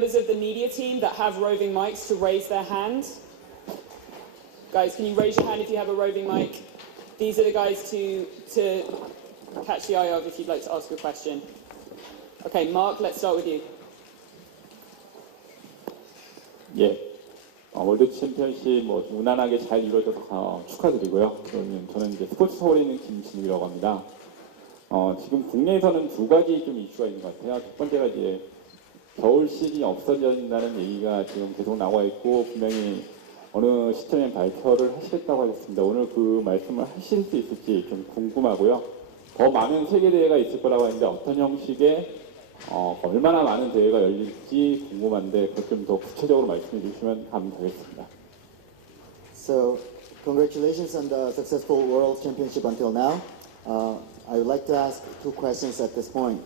members of the media team that have roving mics to raise their hand. Guys, can you raise your hand if you have a roving mic? These are the guys to catch the eye of if you'd like to ask a question. Okay, Mark, let's start with you. 예, 월드 챔피언십 무난하게 잘 이루어져서 축하드리고요. 저는 이제 스포츠 서울에 있는 김진우라고 합니다. 지금 국내에서는 두 가지 좀 이슈가 있는 것 같아요. 첫 번째가 이제 겨울 시즌이 없어진다는 얘기가 지금 계속 나와 있고 분명히 어느 시점에 발표를 하시겠다고 하셨습니다. 오늘 그 말씀을 하실 수 있을지 좀 궁금하고요. 더 많은 세계 대회가 있을 거라고 하는데 어떤 형식의 얼마나 많은 대회가 열릴지 궁금한데 그것 좀 더 구체적으로 말씀해 주시면 감사하겠습니다. So, congratulations on the successful World Championship until now. I would like to ask two questions at this point.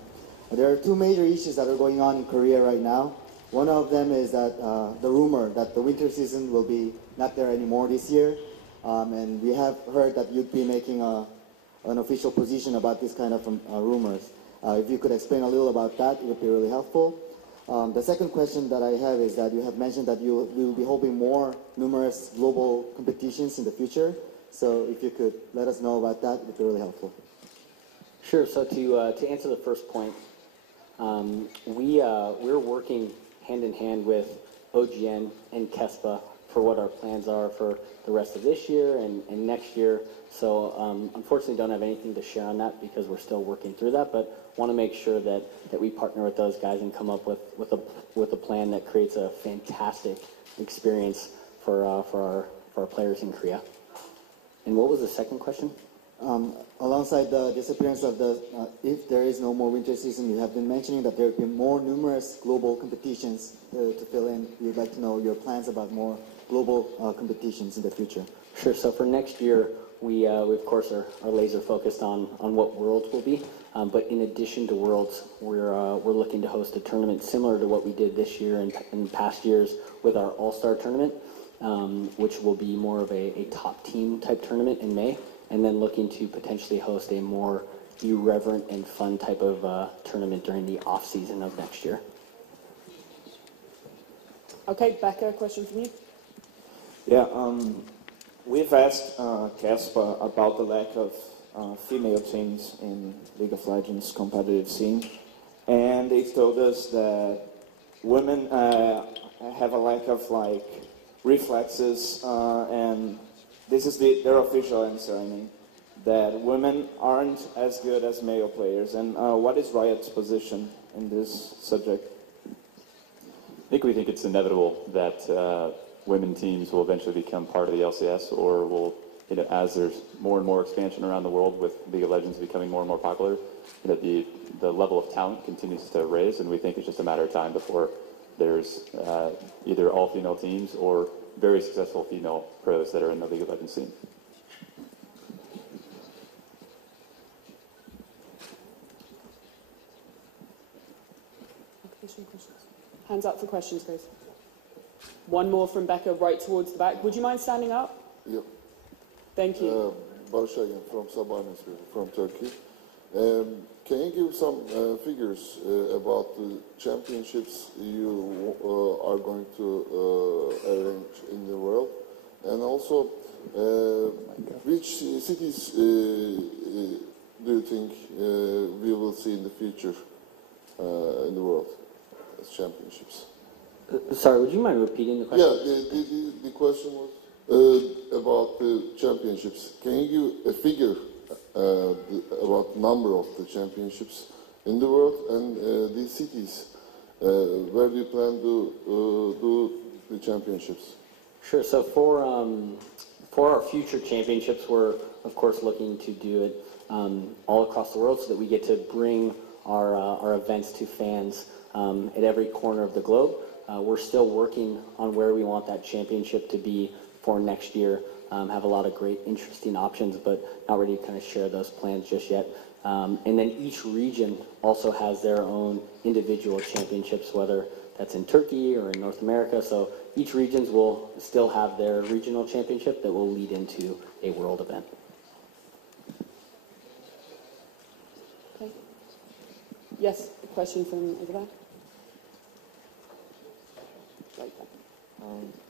There are two major issues that are going on in Korea right now. One of them is that the rumor that the winter season will be not there anymore this year. And we have heard that you'd be making an official position about this kind of rumors. If you could explain a little about that, it would be really helpful. The second question that I have is that you have mentioned that you will be holding more numerous global competitions in the future. So if you could let us know about that, it would be really helpful. Sure. So to answer the first point, we're working hand in hand with OGN and KESPA for what our plans are for the rest of this year and next year. So unfortunately don't have anything to share on that because we're still working through that, but want to make sure that we partner with those guys and come up with a plan that creates a fantastic experience for our players in Korea. And what was the second question? Alongside the disappearance of if there is no more winter season, you have been mentioning that there will be more numerous global competitions to fill in. We'd like to know your plans about more global competitions in the future. Sure. So for next year, we of course are laser focused on what Worlds will be. But in addition to Worlds, we're looking to host a tournament similar to what we did this year and in past years with our All-Star tournament, which will be more of a top team type tournament in May. And then looking to potentially host a more irreverent and fun type of tournament during the off season of next year. Okay, Becca, a question from you. Yeah, we've asked KESPA about the lack of female teams in League of Legends competitive scene, and they told us that women have a lack of reflexes and this is their official answer, I mean, that women aren't as good as male players. And what is Riot's position in this subject? We think it's inevitable that women teams will eventually become part of the LCS or will, as there's more and more expansion around the world with League of Legends becoming more and more popular, the level of talent continues to raise, and we think it's just a matter of time before there's either all female teams or very successful female pros that are in the League of Legends scene. Hands up for questions, guys. One more from Becca right towards the back. Would you mind standing up? Yeah. Thank you. Barshagan from Sabah, from Turkey. Can you give some figures about the championships you are going to arrange in the world? And also, which cities do you think we will see in the future in the world as championships? Sorry, would you mind repeating the question? Yeah, the question was about the championships. Can you give a figure about number of the championships in the world and the cities where do you plan to do the championships? Sure. So for our future championships, we're of course looking to do it all across the world so that we get to bring our events to fans at every corner of the globe. We're still working on where we want that championship to be for next year. Have a lot of great, interesting options, but not ready to kind of share those plans just yet. And then each region also has their own individual championships, whether that's in Turkey or in North America. So each regions will still have their regional championship that will lead into a world event. Okay. Yes, a question from over there.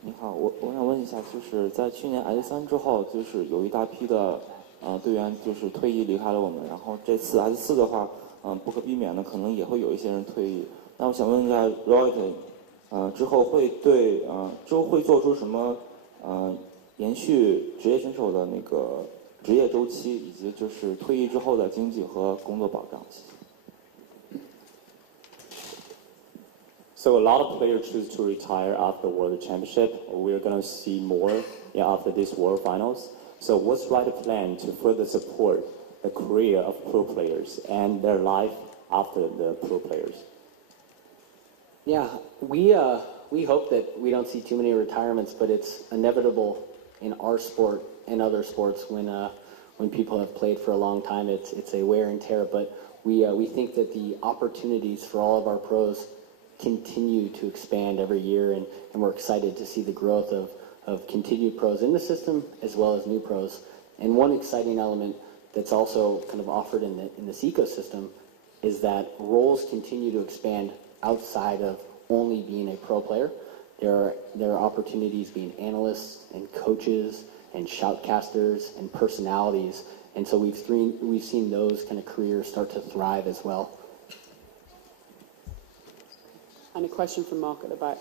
你好，我想问一下，就是在去年 S3之后，就是有一大批的队员就是退役离开了我们，然后这次 S4的话，不可避免的可能也会有一些人退役。那我想问一下 Riot，之后会做出什么延续职业选手的那个职业周期，以及就是退役之后的经济和工作保障？ So a lot of players choose to retire after World Championship. We're going to see more after this World Finals. So what's Riot plan to further support the career of pro players and their life after the pro players? Yeah, we hope that we don't see too many retirements, but it's inevitable in our sport and other sports when people have played for a long time. It's a wear and tear, but we think that the opportunities for all of our pros continue to expand every year, and we're excited to see the growth of continued pros in the system as well as new pros. And one exciting element that's also kind of offered in this ecosystem is that roles continue to expand outside of only being a pro player. There are opportunities being analysts and coaches and shoutcasters and personalities, and so we've seen those kind of careers start to thrive as well. And a question from Mark at the back.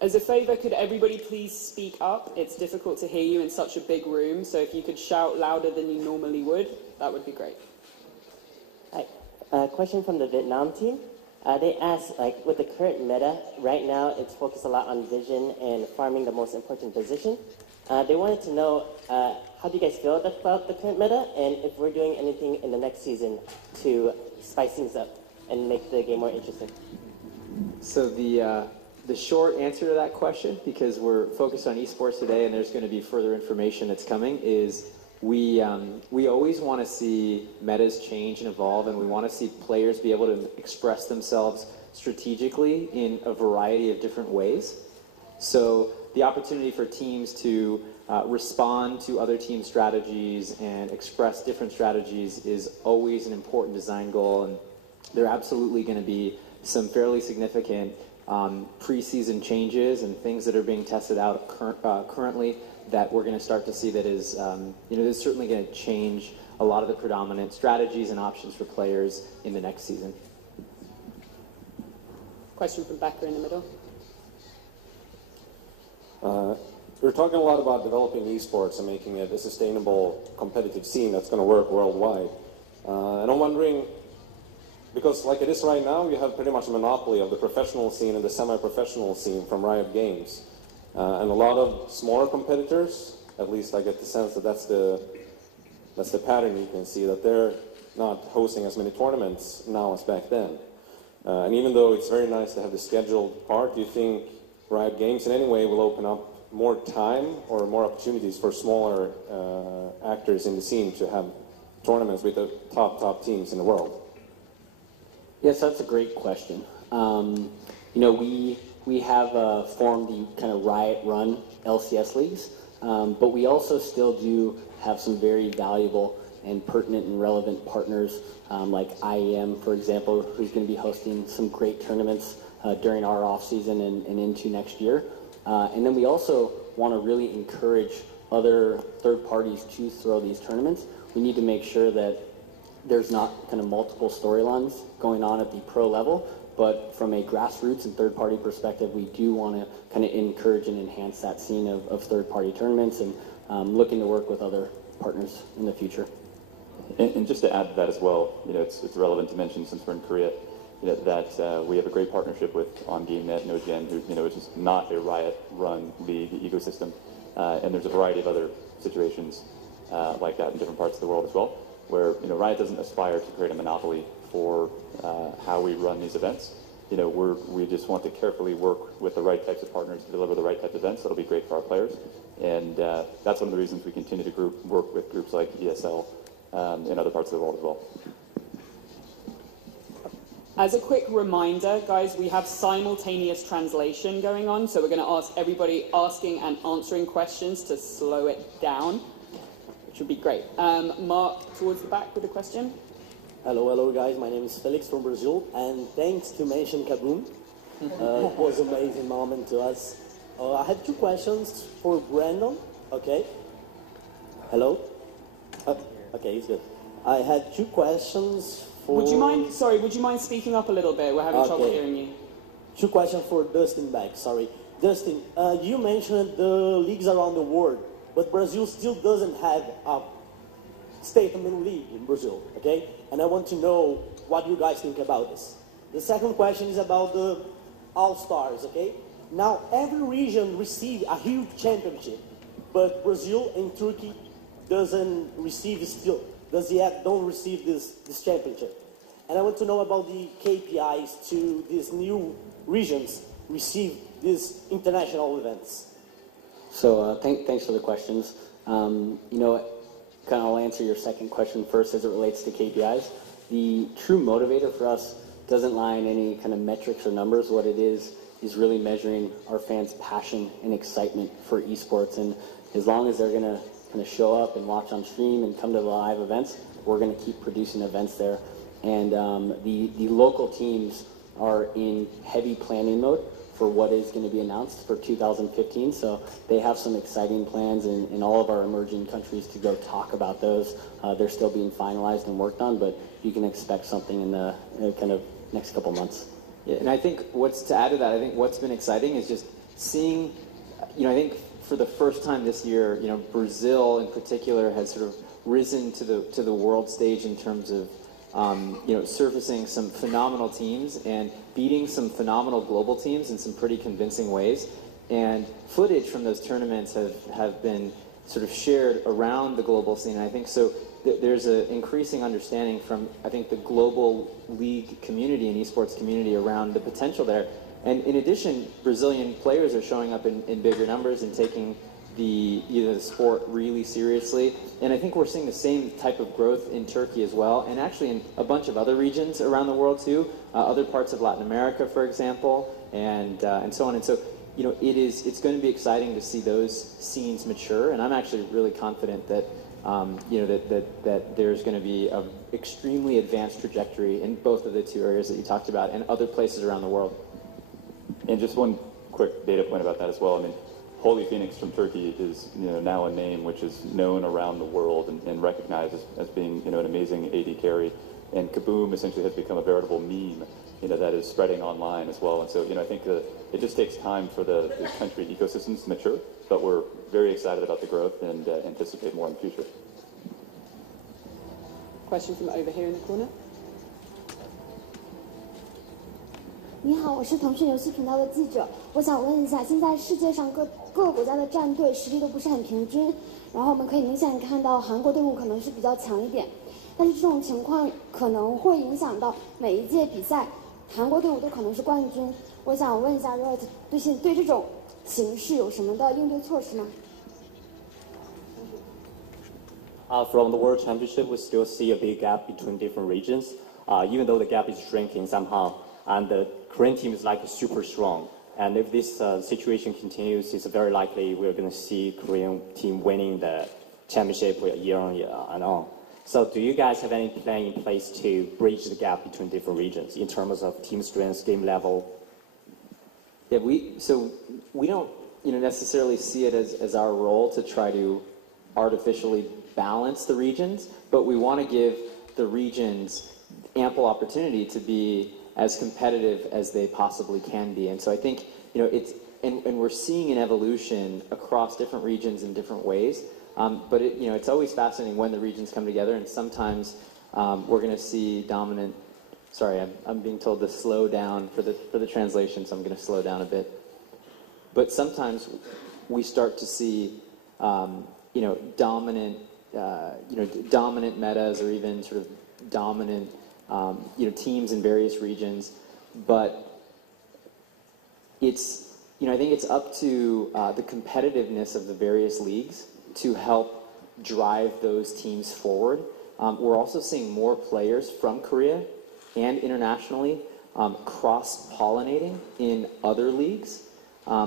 As a favour, could everybody please speak up? It's difficult to hear you in such a big room, so if you could shout louder than you normally would, that would be great. Hi. Question from the Vietnam team. They asked, like, with the current meta, right now it's focused a lot on vision and farming the most important position. They wanted to know, how do you guys feel about the current meta, and if we're doing anything in the next season to spice things up and make the game more interesting? So the short answer to that question, because we're focused on esports today and there's going to be further information that's coming, is we always want to see metas change and evolve, and we want to see players be able to express themselves strategically in a variety of different ways. So the opportunity for teams to respond to other team strategies and express different strategies is always an important design goal, and there are absolutely going to be some fairly significant preseason changes and things that are being tested out currently that we're going to start to see that is, is certainly going to change a lot of the predominant strategies and options for players in the next season. Question from Becca in the middle. We're talking a lot about developing esports and making it a sustainable competitive scene that's going to work worldwide. And I'm wondering, because like it is right now, you have pretty much a monopoly of the professional scene and the semi-professional scene from Riot Games. And a lot of smaller competitors, at least I get the sense that that's the pattern you can see, that they're not hosting as many tournaments now as back then. And even though it's very nice to have the scheduled part, do you think Riot Games in any way will open up more time or more opportunities for smaller actors in the scene to have tournaments with the top teams in the world? Yes, that's a great question. We have formed the kind of Riot-run LCS leagues, but we also still do have some very valuable and pertinent and relevant partners, like IEM, for example, who's going to be hosting some great tournaments during our off-season and into next year. And then we also want to really encourage other third parties to throw these tournaments. We need to make sure that there's not kind of multiple storylines going on at the pro level, but from a grassroots and third-party perspective, we do want to kind of encourage and enhance that scene of third-party tournaments, and looking to work with other partners in the future. And just to add to that as well, it's relevant to mention, since we're in Korea, that we have a great partnership with OnGameNet, NoGen, who which is not a Riot-run league ecosystem, and there's a variety of other situations like that in different parts of the world as well, where Riot doesn't aspire to create a monopoly for how we run these events. We just want to carefully work with the right types of partners to deliver the right types of events that'll be great for our players, and that's one of the reasons we continue to work with groups like ESL in other parts of the world as well. As a quick reminder, guys, we have simultaneous translation going on, so we're going to ask everybody asking and answering questions to slow it down, which would be great. Mark, towards the back with a question. Hello guys, my name is Felix from Brazil, and thanks to mention Kaboom. It was an amazing moment to us. I have two questions for Brandon. Okay. Hello? Okay, he's good. I had two questions for... Would you mind speaking up a little bit? We're having trouble hearing you. Two questions for Dustin Beck, sorry. Dustin, you mentioned the leagues around the world, but Brazil still doesn't have a state-of league in Brazil, okay? And I want to know what you guys think about this. The second question is about the All-Stars, okay? Now, every region receives a huge championship, but Brazil and Turkey don't receive this championship. And I want to know about the KPIs to these new regions receive these international events. So thanks for the questions. I'll answer your second question first as it relates to KPIs. The true motivator for us doesn't lie in any kind of metrics or numbers. What it is really measuring our fans' passion and excitement for esports. And as long as they're going to kind of show up and watch on stream and come to the live events, we're going to keep producing events there. And the local teams are in heavy planning mode for what is going to be announced for 2015. So they have some exciting plans in all of our emerging countries to go talk about those. They're still being finalized and worked on, but you can expect something in the kind of next couple months. Yeah, and I think to add to that, I think what's been exciting is just seeing, I think for the first time this year, Brazil in particular has sort of risen to the world stage in terms of surfacing some phenomenal teams and beating some phenomenal global teams in some pretty convincing ways. And footage from those tournaments have been sort of shared around the global scene. And I think so there's an increasing understanding from, I think, the global league community and esports community around the potential there. And in addition, Brazilian players are showing up in bigger numbers and taking the sport really seriously. And I think we're seeing the same type of growth in Turkey as well, and actually in a bunch of other regions around the world too, other parts of Latin America, for example, and so on. And so, it's going to be exciting to see those scenes mature, and I'm actually really confident that that there's going to be an extremely advanced trajectory in both of the two areas that you talked about and other places around the world. And just one quick data point about that as well. I mean, Holy Phoenix from Turkey is now a name which is known around the world and recognized as being an amazing AD carry. And Kaboom essentially has become a veritable meme that is spreading online as well. And so I think it just takes time for the country ecosystems to mature, but we're very excited about the growth and anticipate more in the future. Question from over here in the corner. 你好，我是腾讯游戏频道的记者。我想问一下，现在世界上各个国家的战队实力都不是很平均，然后我们可以明显看到韩国队伍可能是比较强一点，但是这种情况可能会影响到每一届比赛，韩国队伍都可能是冠军。我想问一下 Riot 对这种形势有什么的应对措施吗？ From the World Championship, we still see a big gap between different regions, even though the gap is shrinking somehow. And the Korean team is like super strong. And if this situation continues, it's very likely we're going to see Korean team winning the championship year on year and on. So do you guys have any plan in place to bridge the gap between different regions in terms of team strength, game level? Yeah, we don't necessarily see it as our role to try to artificially balance the regions, but we want to give the regions ample opportunity to be as competitive as they possibly can be. And so I think, and we're seeing an evolution across different regions in different ways. But it's always fascinating when the regions come together, and sometimes we're going to see dominant. Sorry, I'm being told to slow down for the translation, so I'm going to slow down a bit. But sometimes we start to see, dominant, dominant metas or even sort of dominant, teams in various regions. But it's, I think it's up to the competitiveness of the various leagues to help drive those teams forward. We're also seeing more players from Korea and internationally cross-pollinating in other leagues.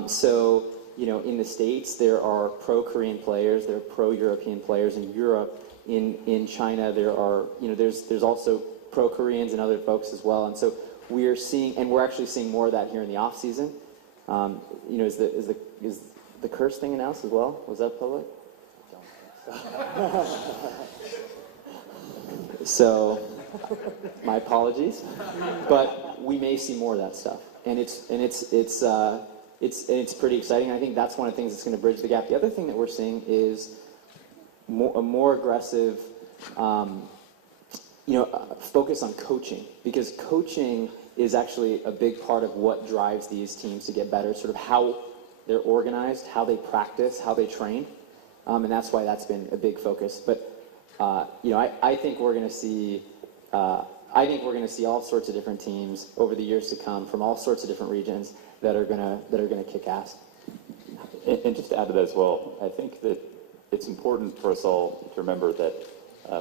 So, in the States, there are pro-Korean players, there are pro-European players in Europe. In China, there are, there's also pro-Koreans and other folks as well. And so we're actually seeing more of that here in the off-season. Is the curse thing announced as well? Was that public? So, my apologies, but we may see more of that stuff, and it's pretty exciting. I think that's one of the things that's going to bridge the gap. The other thing that we're seeing is a more aggressive, focus on coaching, because coaching is actually a big part of what drives these teams to get better. Sort of how they're organized, how they practice, how they train, and that's why that's been a big focus. But I think we're going to see. I think we're going to see all sorts of different teams over the years to come from all sorts of different regions that are going to kick ass. And just to add to that as well, I think that it's important for us all to remember that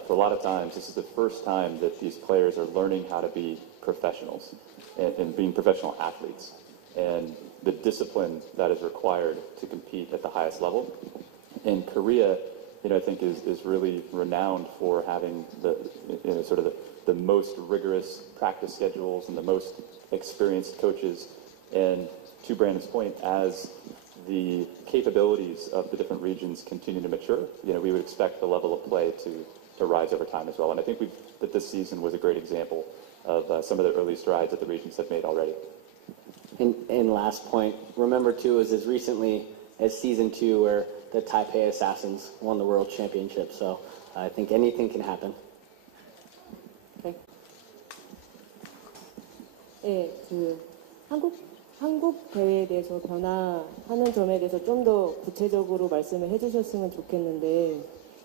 for a lot of times this is the first time that these players are learning how to be professionals and being professional athletes, and the discipline that is required to compete at the highest level. And Korea, I think is really renowned for having the most rigorous practice schedules and the most experienced coaches. And to Brandon's point, as the capabilities of the different regions continue to mature, we would expect the level of play to rise over time as well. And I think that this season was a great example of some of the early strides that the regions have made already. And last point, remember too, is as recently as season 2 where the Taipei Assassins won the world championship. So I think anything can happen. Okay. 네, 한국 대회에 대해서 변화하는 점에 대해서 좀 더 구체적으로 말씀을 해주셨으면 좋겠는데,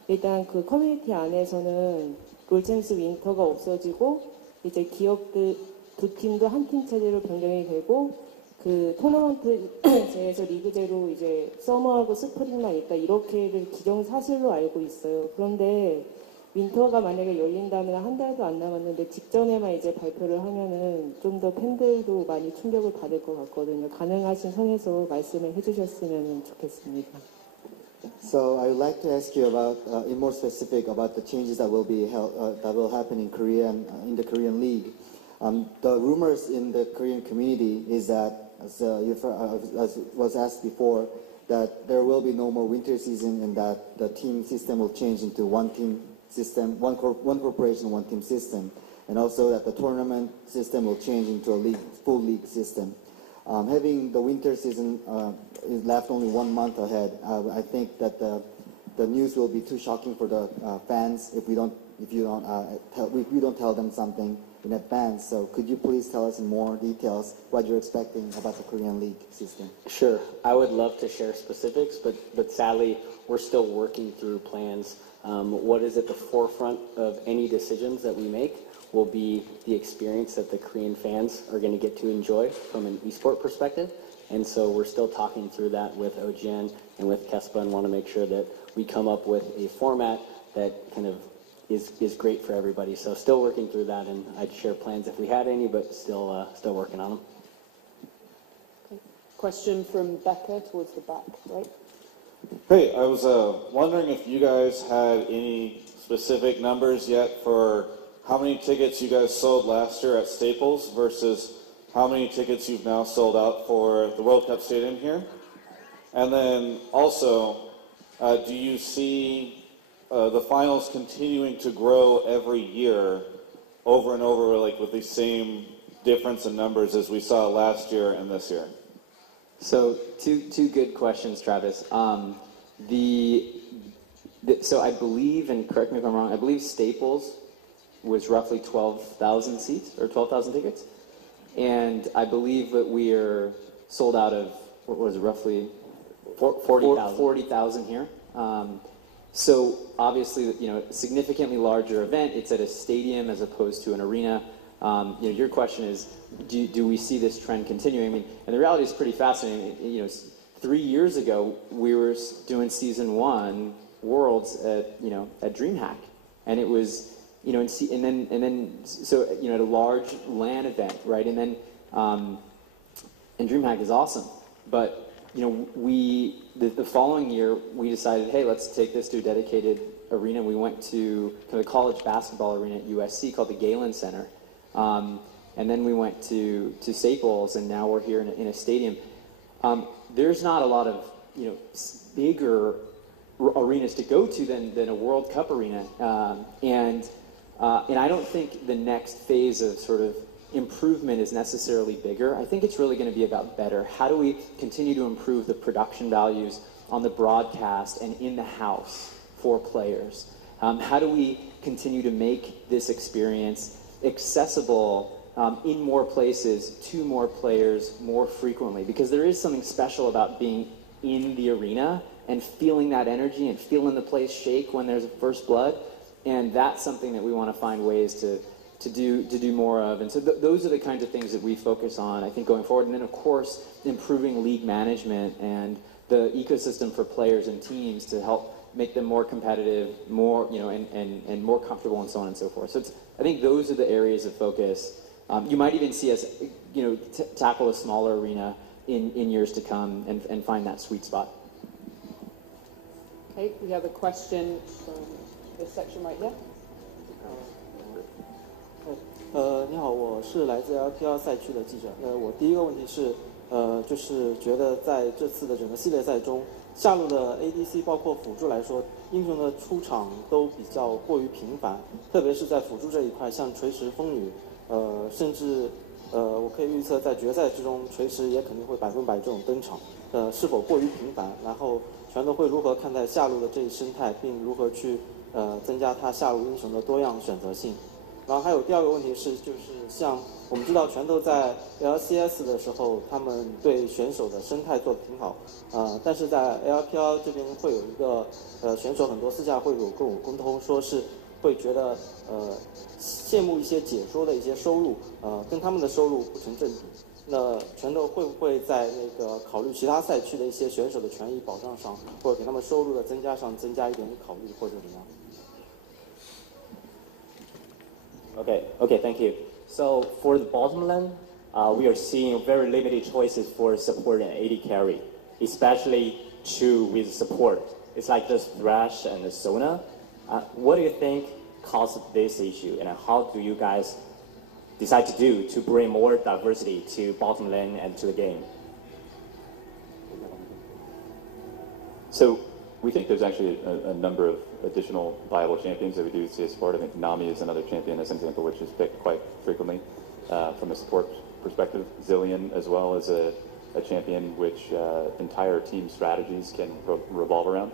일단 그 커뮤니티 안에서는 롤챔스 윈터가 없어지고 이제 기업들 두 팀도 한 팀 체제로 변경이 되고, 그 토너먼트제에서 리그제로 이제 서머하고 스프링만 있다, 이렇게를 기정사실로 알고 있어요. 그런데 윈터가 만약에 열린다면 한 달도 안 남았는데 직전에만 이제 발표를 하면은 좀 더 팬들도 많이 충격을 받을 것 같거든요. 가능하신 선에서 말씀을 해주셨으면 좋겠습니다. So I would like to ask you about, in more specific, about the changes that will be that will happen in Korea and in the Korean League. The rumors in the Korean community is that, as was asked before, that there will be no more winter season and that the team system will change into one team system, one corporation, one team system, and also that the tournament system will change into a full league system. Having the winter season is left only 1 month ahead, I think that the news will be too shocking for the fans if we don't tell them something in advance. So could you please tell us in more details what you're expecting about the Korean League system? Sure. I would love to share specifics, but sadly, we're still working through plans. What is at the forefront of any decisions that we make will be the experience that the Korean fans are going to get to enjoy from an esport perspective. And so we're still talking through that with OGN and with KESPA, and want to make sure that we come up with a format that kind of is great for everybody. So still working through that, and I'd share plans if we had any, but still working on them. Okay. Question from Becca towards the back, right? Hey, I was wondering if you guys had any specific numbers yet for how many tickets you guys sold last year at Staples versus how many tickets you've now sold out for the World Cup Stadium here? And then also, do you see the finals continuing to grow every year over and over, like with the same difference in numbers as we saw last year and this year? So two good questions, Travis. So I believe, and correct me if I'm wrong, I believe Staples was roughly 12,000 seats or 12,000 tickets, and I believe that we are sold out of what was it, roughly 40,000 here. So obviously, significantly larger event. It's at a stadium as opposed to an arena. Your question is, do we see this trend continuing? I mean, and the reality is pretty fascinating. 3 years ago, we were doing season 1 Worlds at DreamHack, and it was and then at a large LAN event, right? And then and DreamHack is awesome, but the following year we decided, hey, let's take this to a dedicated arena. We went to the college basketball arena at USC called the Galen Center. And then we went to Staples, and now we're here in a stadium. there's not a lot of bigger arenas to go to than a World Cup arena, and I don't think the next phase of sort of improvement is necessarily bigger. I think it's really going to be about better. How do we continue to improve the production values on the broadcast and in the house for players? How do we continue to make this experience accessible in more places to more players more frequently? Because there is something special about being in the arena and feeling that energy and feeling the place shake when there's a first blood, and that's something that we want to find ways to do more of. And so those are the kinds of things that we focus on, I think, going forward. And then, of course, improving league management and the ecosystem for players and teams to help make them more competitive, more, and more comfortable, and so on and so forth. So I think those are the areas of focus. You might even see us, tackle a smaller arena in years to come and find that sweet spot. Okay, we have a question from this section right here. 你好，我是来自 LPL 赛区的记者。我第一个问题是，就是觉得在这次的整个系列赛中，下路的 ADC 包括辅助来说，英雄的出场都比较过于频繁，特别是在辅助这一块，像锤石、风女，甚至我可以预测在决赛之中，锤石也肯定会100%这种登场，是否过于频繁？然后拳头会如何看待下路的这一生态，并如何去增加他下路英雄的多样选择性？然后还有第二个问题是，就是像我们知道拳头在 LCS 的时候，他们对选手的生态做得挺好，但是在 LPL 这边会有一个选手很多私下会有跟我沟通，说是会觉得羡慕一些解说的一些收入，跟他们的收入不成正比。那拳头会不会在那个考虑其他赛区的一些选手的权益保障上，或者给他们收入的增加上增加一点考虑，或者怎么样？ Okay, thank you. So for the bottom lane, we are seeing very limited choices for support and AD carry, especially true with support. It's like the Thresh and the Sona. What do you think caused this issue, and how do you guys decide to do to bring more diversity to bottom lane and to the game? So we think there's actually a number of additional viable champions that we do see as support. I think Nami is another champion, as an example, which is picked quite frequently from a support perspective. Zillion as well as a champion which entire team strategies can revolve around.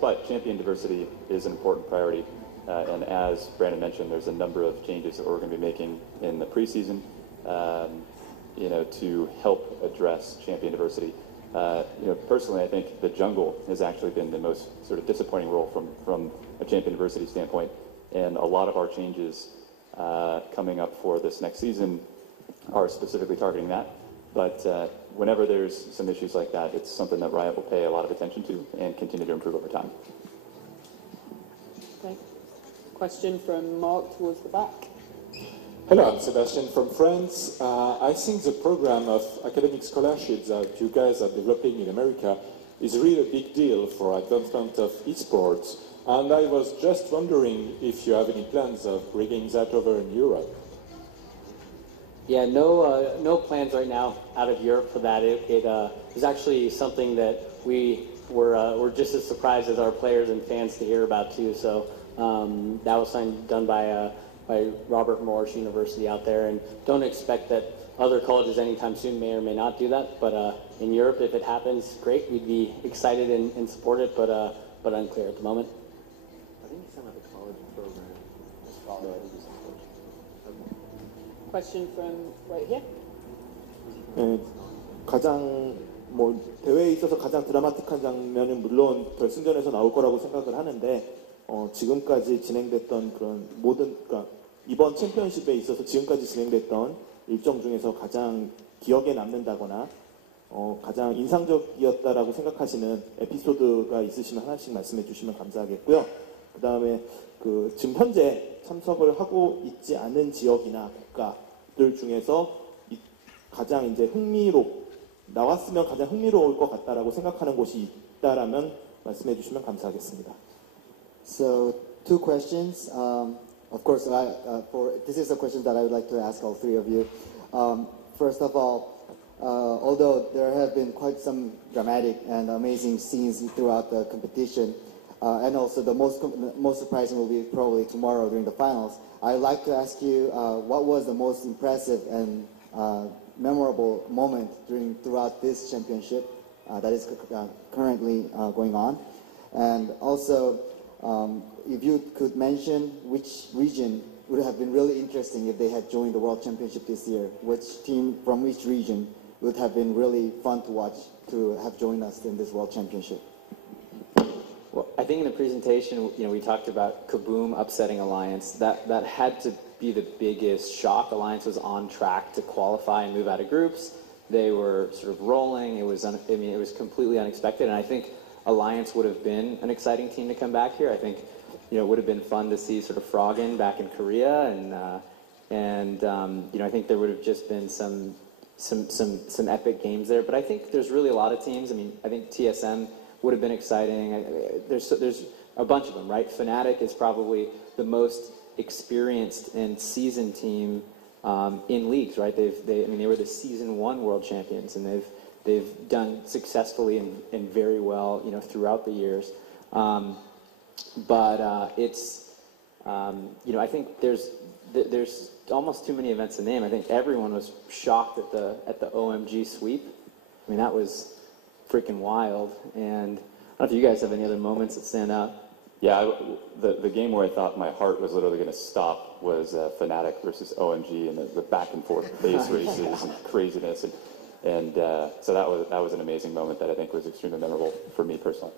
But champion diversity is an important priority. And as Brandon mentioned, there's a number of changes that we're going to be making in the preseason, to help address champion diversity. Personally, I think the jungle has actually been the most sort of disappointing role from a champion diversity standpoint, and a lot of our changes coming up for this next season are specifically targeting that. But whenever there's some issues like that, it's something that Riot will pay a lot of attention to and continue to improve over time. Okay. Question from Marc towards the back. Hello, I'm Sebastian from France. I think the program of academic scholarships that you guys are developing in America is really a big deal for advancement of esports. And I was just wondering if you have any plans of bringing that over in Europe. Yeah, no plans right now out of Europe for that. It is actually something that we were just as surprised as our players and fans to hear about too. So that was something done by Robert Morris University out there, and don't expect that other colleges anytime soon may or may not do that. But in Europe, if it happens, great. We'd be excited and support it, but unclear at the moment. I think some of the college program. Question from right here. 네, 가장 대회에 있어서 가장 드라마틱한 장면은 물론 결승전에서 나올 거라고 생각을 하는데 지금까지 진행됐던 그런 그러니까 이번 챔피언십에 있어서 지금까지 진행됐던 일정 중에서 가장 기억에 남는다거나 가장 인상적이었다라고 생각하시는 에피소드가 있으시면 하나씩 말씀해 주시면 감사하겠고요. 그 다음에 지금 현재 참석을 하고 있지 않은 지역이나 국가들 중에서 가장 이제 나왔으면 가장 흥미로울 것 같다라고 생각하는 곳이 있다라면 말씀해 주시면 감사하겠습니다. So, two questions. Of course, this is a question that I would like to ask all three of you. First of all, although there have been quite some dramatic and amazing scenes throughout the competition, and also the most surprising will be probably tomorrow during the finals, I'd like to ask you what was the most impressive and memorable moment throughout this championship that is currently going on, and also if you could mention which region would have been really interesting if they had joined the World Championship this year. Which team from which region would have been really fun to watch to have joined us in this World Championship? Well, I think in the presentation, we talked about Kaboom upsetting Alliance. That had to be the biggest shock. Alliance was on track to qualify and move out of groups. They were sort of rolling. It was completely unexpected, and I think Alliance would have been an exciting team to come back here. I think, it would have been fun to see sort of Froggen back in Korea, and I think there would have just been some epic games there. But I think there's really a lot of teams. I think TSM would have been exciting. There's a bunch of them, right? Fnatic is probably the most experienced and seasoned team in leagues, right? They were the season 1 world champions, and they've done successfully and very well, throughout the years. But I think there's almost too many events to name. I think everyone was shocked at the OMG sweep. That was freaking wild. And I don't know if you guys have any other moments that stand out. Yeah, the game where I thought my heart was literally going to stop was Fnatic versus OMG, and the back and forth base races and craziness, and so that was an amazing moment that I think was extremely memorable for me personally.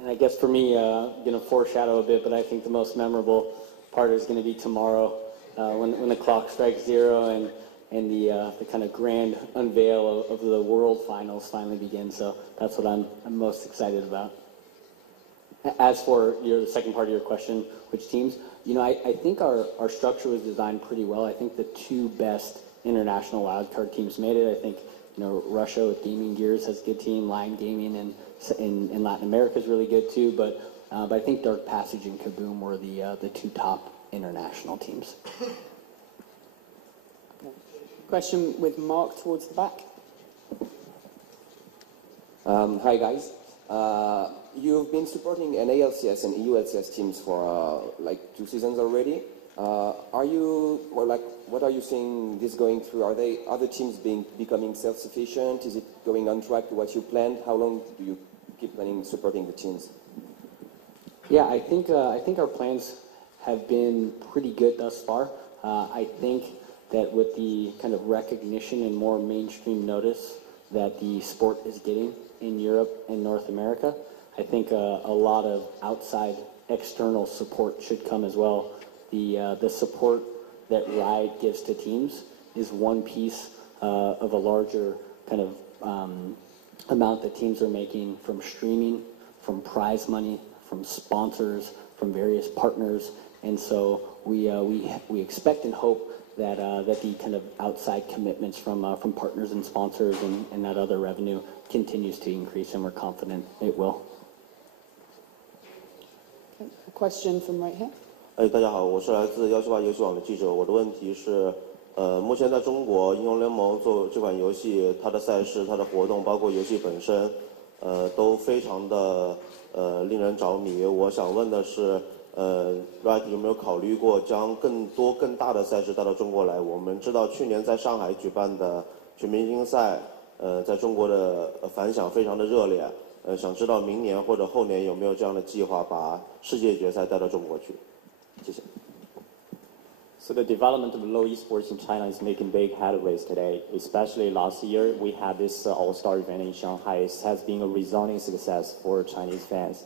And I guess for me, going to foreshadow a bit, but I think the most memorable part is going to be tomorrow when the clock strikes 0 and the kind of grand unveil of the World Finals finally begins. So that's what I'm most excited about. As for the second part of your question, which teams, I think our structure was designed pretty well. I think the 2 best international wildcard teams made it. I think Russia with Gaming Gears has a good team. Lion Gaming in Latin America is really good too. But I think Dark Passage and Kaboom were the 2 top international teams. Question with Mark towards the back. Hi guys. You've been supporting NALCS and EULCS teams for 2 seasons already. What are you seeing this going through? Are they other teams becoming self-sufficient? Is it going on track to what you planned? How long do you keep supporting the teams? Yeah, I think our plans have been pretty good thus far. I think that with the kind of recognition and more mainstream notice that the sport is getting in Europe and North America, I think a lot of outside external support should come as well. The support that Riot gives to teams is one piece of a larger kind of amount that teams are making from streaming, from prize money, from sponsors, from various partners, and so we expect and hope that the kind of outside commitments from partners and sponsors and that other revenue continues to increase, and we're confident it will. Okay. A question from right here. 大家好，我是来自168游戏网的记者。我的问题是，目前在中国，英雄联盟做这款游戏，它的赛事、它的活动，包括游戏本身，都非常的令人着迷。我想问的是，Riot 有没有考虑过将更大的赛事带到中国来？我们知道去年在上海举办的全明星赛，在中国的反响非常的热烈。想知道明年或者后年有没有这样的计划，把世界决赛带到中国去？谢谢。 So the development of low esports in China is making big headways today. Especially last year, we had this all-star event in Shanghai. It has been a resounding success for Chinese fans.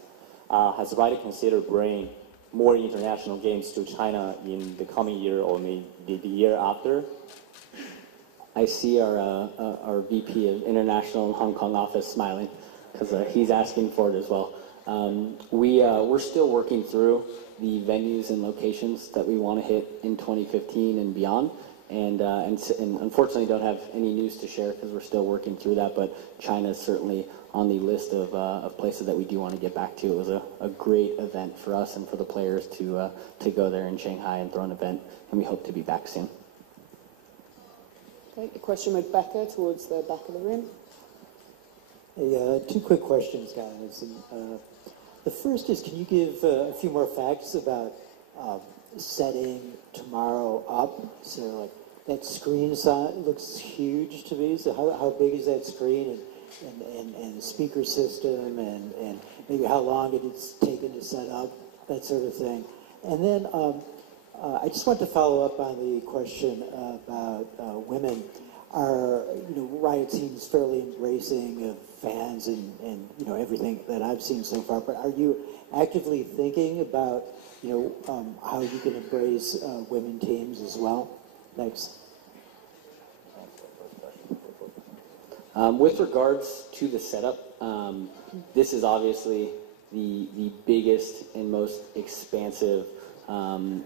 Has Riot considered bringing more international games to China in the coming year or maybe the year after? I see our VP of International Hong Kong office smiling because he's asking for it as well. We're still working through the venues and locations that we want to hit in 2015 and beyond, and unfortunately don't have any news to share because we're still working through that. But China is certainly on the list of places that we do want to get back to. It was a great event for us and for the players to go there in Shanghai and throw an event, and we hope to be back soon. Okay, a question with Becca towards the back of the room. Hey, two quick questions, guys. The first is, can you give a few more facts about setting tomorrow up? So, like, that screen size looks huge to me. So, how big is that screen, and the speaker system, and maybe how long it's taken to set up, that sort of thing. And then I just want to follow up on the question about women. Riot seems fairly embracing of fans and everything that I've seen so far. But are you actively thinking about how you can embrace women teams as well? Thanks. With regards to the setup, this is obviously the biggest and most expansive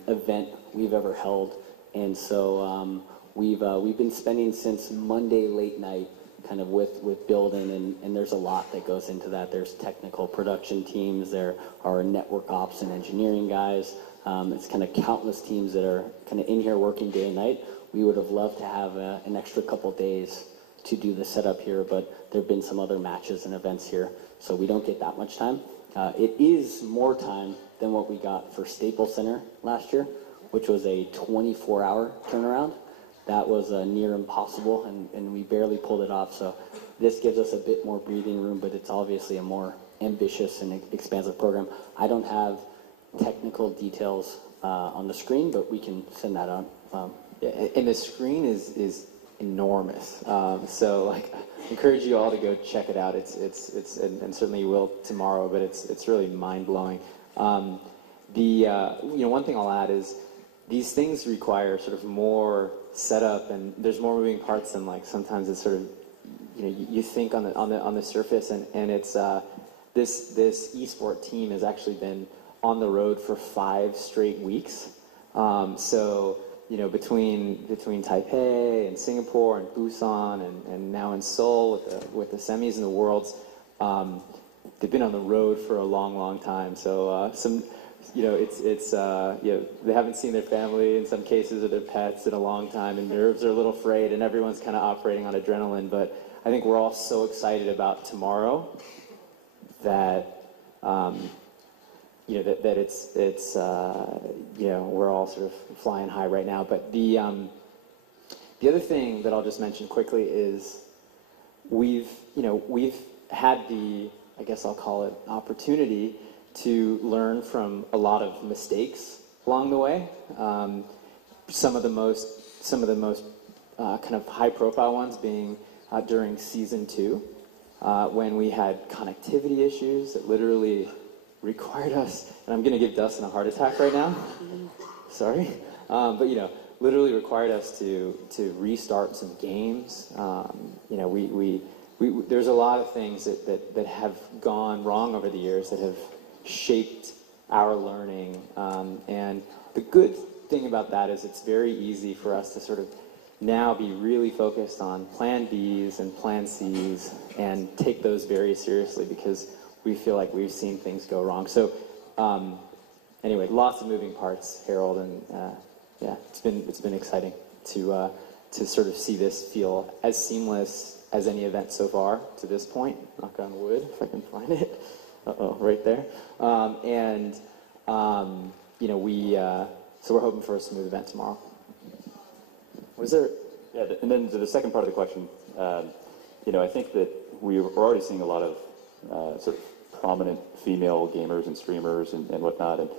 event we've ever held, and so we've been spending since Monday late night kind of with building, and there's a lot that goes into that. There's technical production teams, there are network ops and engineering guys. It's kind of countless teams that are kind of in here working day and night. We would have loved to have an extra couple days to do the setup here, but there have been some other matches and events here, so we don't get that much time. It is more time than what we got for Staples Center last year, which was a 24-hour turnaround. That was near impossible, and we barely pulled it off. So this gives us a bit more breathing room, but it's obviously a more ambitious and expansive program. I don't have technical details on the screen, but we can send that on. And the screen is enormous. So like, I encourage you all to go check it out. It's and certainly you will tomorrow, but it's really mind blowing. One thing I'll add is these things require sort of more setup, and there's more moving parts than like sometimes it's sort of you think on the surface, and it's this eSport team has actually been on the road for 5 straight weeks. So between Taipei and Singapore and Busan and now in Seoul with the semis and the Worlds, they've been on the road for a long time. So they haven't seen their family in some cases or their pets in a long time, and nerves are a little frayed, and everyone's kind of operating on adrenaline. But I think we're all so excited about tomorrow that that it's we're all sort of flying high right now. But the other thing that I'll just mention quickly is we've had the, I guess I'll call it, opportunity to learn from a lot of mistakes along the way. Some of the most kind of high profile ones being during season 2, when we had connectivity issues that literally required us, and I'm going to give Dustin a heart attack right now. Sorry. But literally required us to restart some games. There's a lot of things that have gone wrong over the years that have shaped our learning. And the good thing about that is it's very easy for us to sort of now be really focused on plan Bs and plan Cs and take those very seriously, because we feel like we've seen things go wrong. So anyway, lots of moving parts, Harold, and it's been exciting to sort of see this feel as seamless as any event so far to this point. Knock on wood, if I can find it. Right there. So we're hoping for a smooth event tomorrow. Was there? Yeah, and then to the second part of the question, I think that we're already seeing a lot of sort of prominent female gamers and streamers and whatnot, and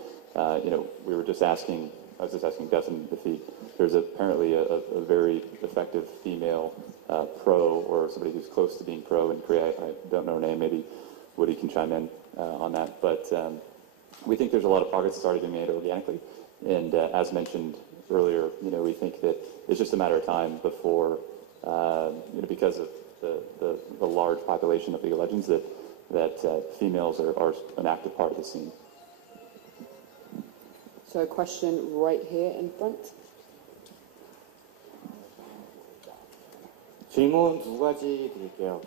we were just asking. I was just asking Dustin if there's apparently a very effective female pro, or somebody who's close to being pro in Korea. I don't know her name. Maybe Woody can chime in on that. But we think there's a lot of progress that's already been made organically. And as mentioned earlier, we think that it's just a matter of time before, because of the large population of League of Legends, that females are an active part of the scene. So a question right here in front. 질문 2가지 드릴게요.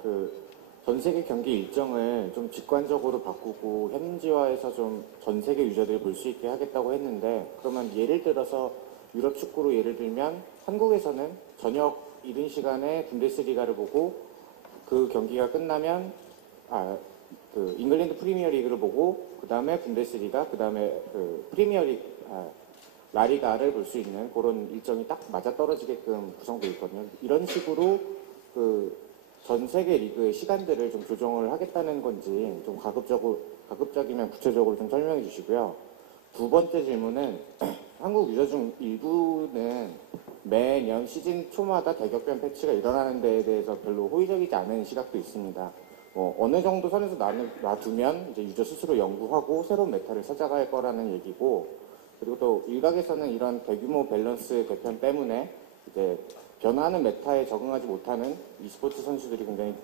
전 세계 경기 일정을 좀 직관적으로 바꾸고 현지화해서 좀 전 세계 유저들이 볼 수 있게 하겠다고 했는데, 그러면 예를 들어서 유럽 축구로 예를 들면 한국에서는 저녁 이른 시간에 분데스리가를 보고 그 경기가 끝나면 그 잉글랜드 프리미어 리그를 보고 그 다음에 분데스리가 그 다음에 그 라리가를 볼 수 있는 그런 일정이 딱 맞아 떨어지게끔 구성되어 있거든요. 이런 식으로 그 전 세계 리그의 시간들을 좀 조정을 하겠다는 건지 좀 가급적이면 구체적으로 좀 설명해 주시고요. 두 번째 질문은 한국 유저 중 일부는 매년 시즌 초마다 대격변 패치가 일어나는 데에 대해서 별로 호의적이지 않은 시각도 있습니다. 어느 정도 선에서 놔두면 이제 유저 스스로 연구하고 새로운 메타를 찾아갈 거라는 얘기고, 그리고 또 일각에서는 이런 대규모 밸런스 개편 때문에 이제 변화하는 메타에 적응하지 못하는 e스포츠 선수들이 굉장히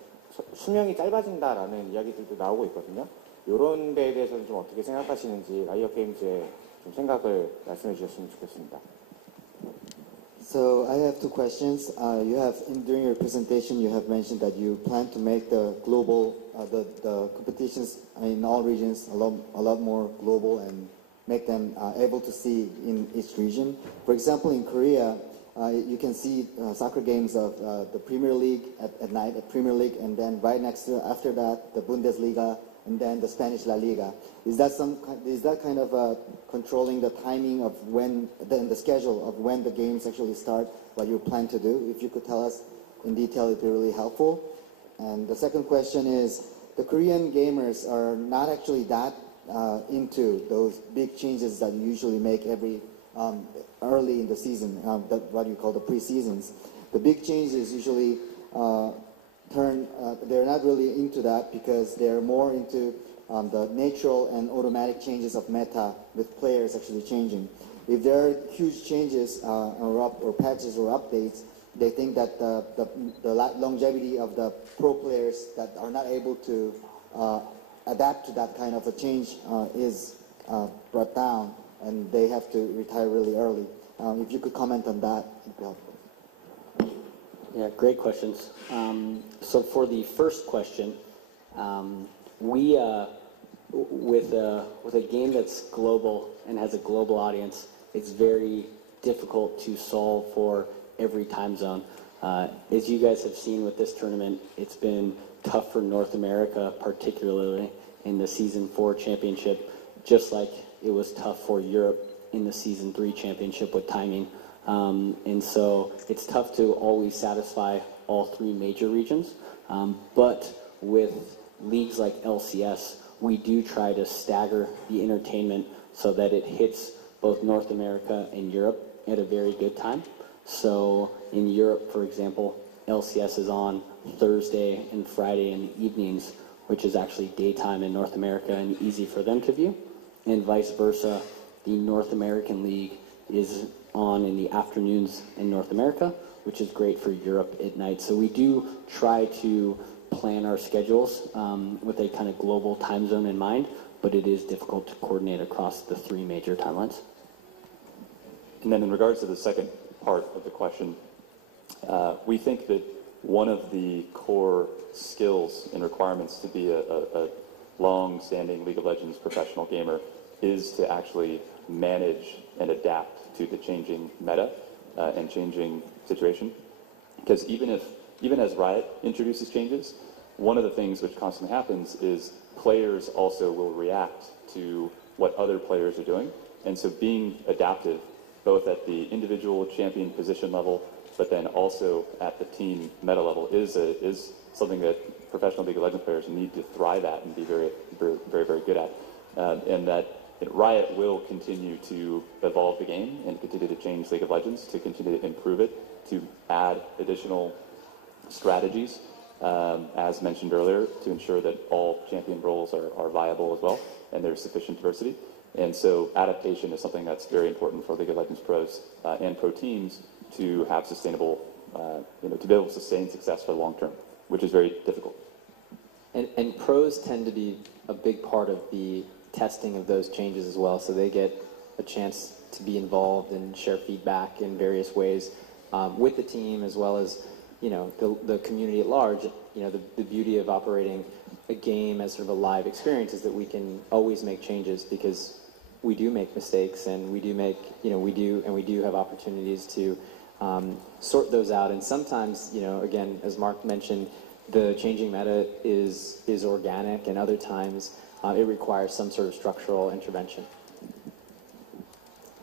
수명이 짧아진다라는 이야기들도 나오고 있거든요. 이런 데에 대해서는 좀 어떻게 생각하시는지 라이엇 게임즈의 좀 생각을 말씀해 주셨으면 좋겠습니다. So I have two questions. During your presentation, you have mentioned that you plan to make the global, the competitions in all regions a lot more global and make them able to see in each region. For example, in Korea, you can see soccer games of the Premier League at night, at Premier League, and then right next to after that, the Bundesliga, and then the Spanish La Liga. Is that kind of controlling the timing of when, the schedule of when the games actually start, what you plan to do? If you could tell us in detail, it'd be really helpful. And the second question is, the Korean gamers are not actually that into those big changes that you usually make every early in the season, what you call the pre-seasons. The big changes usually they're not really into that because they're more into the natural and automatic changes of meta with players actually changing. If there are huge changes or patches or updates, they think that the longevity of the pro players that are not able to adapt to that kind of a change is brought down, and they have to retire really early. If you could comment on that, it'd be helpful. Yeah, great questions. So for the first question, we with a game that's global and has a global audience, it's very difficult to solve for every time zone. As you guys have seen with this tournament, it's been tough for North America, particularly in the Season 4 championship, just like it was tough for Europe in the Season 3 championship with timing. And so it's tough to always satisfy all three major regions. But with leagues like LCS, we do try to stagger the entertainment so that it hits both North America and Europe at a very good time. So in Europe, for example, LCS is on Thursday and Friday in the evenings, which is actually daytime in North America and easy for them to view. And vice versa, the North American League is on in the afternoons in North America, which is great for Europe at night. So we do try to plan our schedules with a kind of global time zone in mind, but it is difficult to coordinate across the three major timelines. And then in regards to the second part of the question, we think that one of the core skills and requirements to be a long-standing League of Legends professional gamer is to actually manage and adapt to the changing meta and changing situation. Because even as Riot introduces changes, one of the things which constantly happens is players also will react to what other players are doing. And so being adaptive, both at the individual champion position level, but then also at the team meta level, is something that professional League of Legends players need to thrive at and be very, very, very, very good at. And that Riot will continue to evolve the game and continue to change League of Legends, to continue to improve it, to add additional strategies, as mentioned earlier, to ensure that all champion roles are viable as well, and there's sufficient diversity. And so adaptation is something that's very important for League of Legends pros and pro teams to have sustainable, to be able to sustain success for the long term, which is very difficult. And pros tend to be a big part of the testing of those changes as well, so they get a chance to be involved and share feedback in various ways with the team, as well as the community at large. The beauty of operating a game as sort of a live experience is that we can always make changes, because we do make mistakes, and we do have opportunities to sort those out. And sometimes, again, as Marc mentioned, the changing meta is organic, and other times it requires some sort of structural intervention.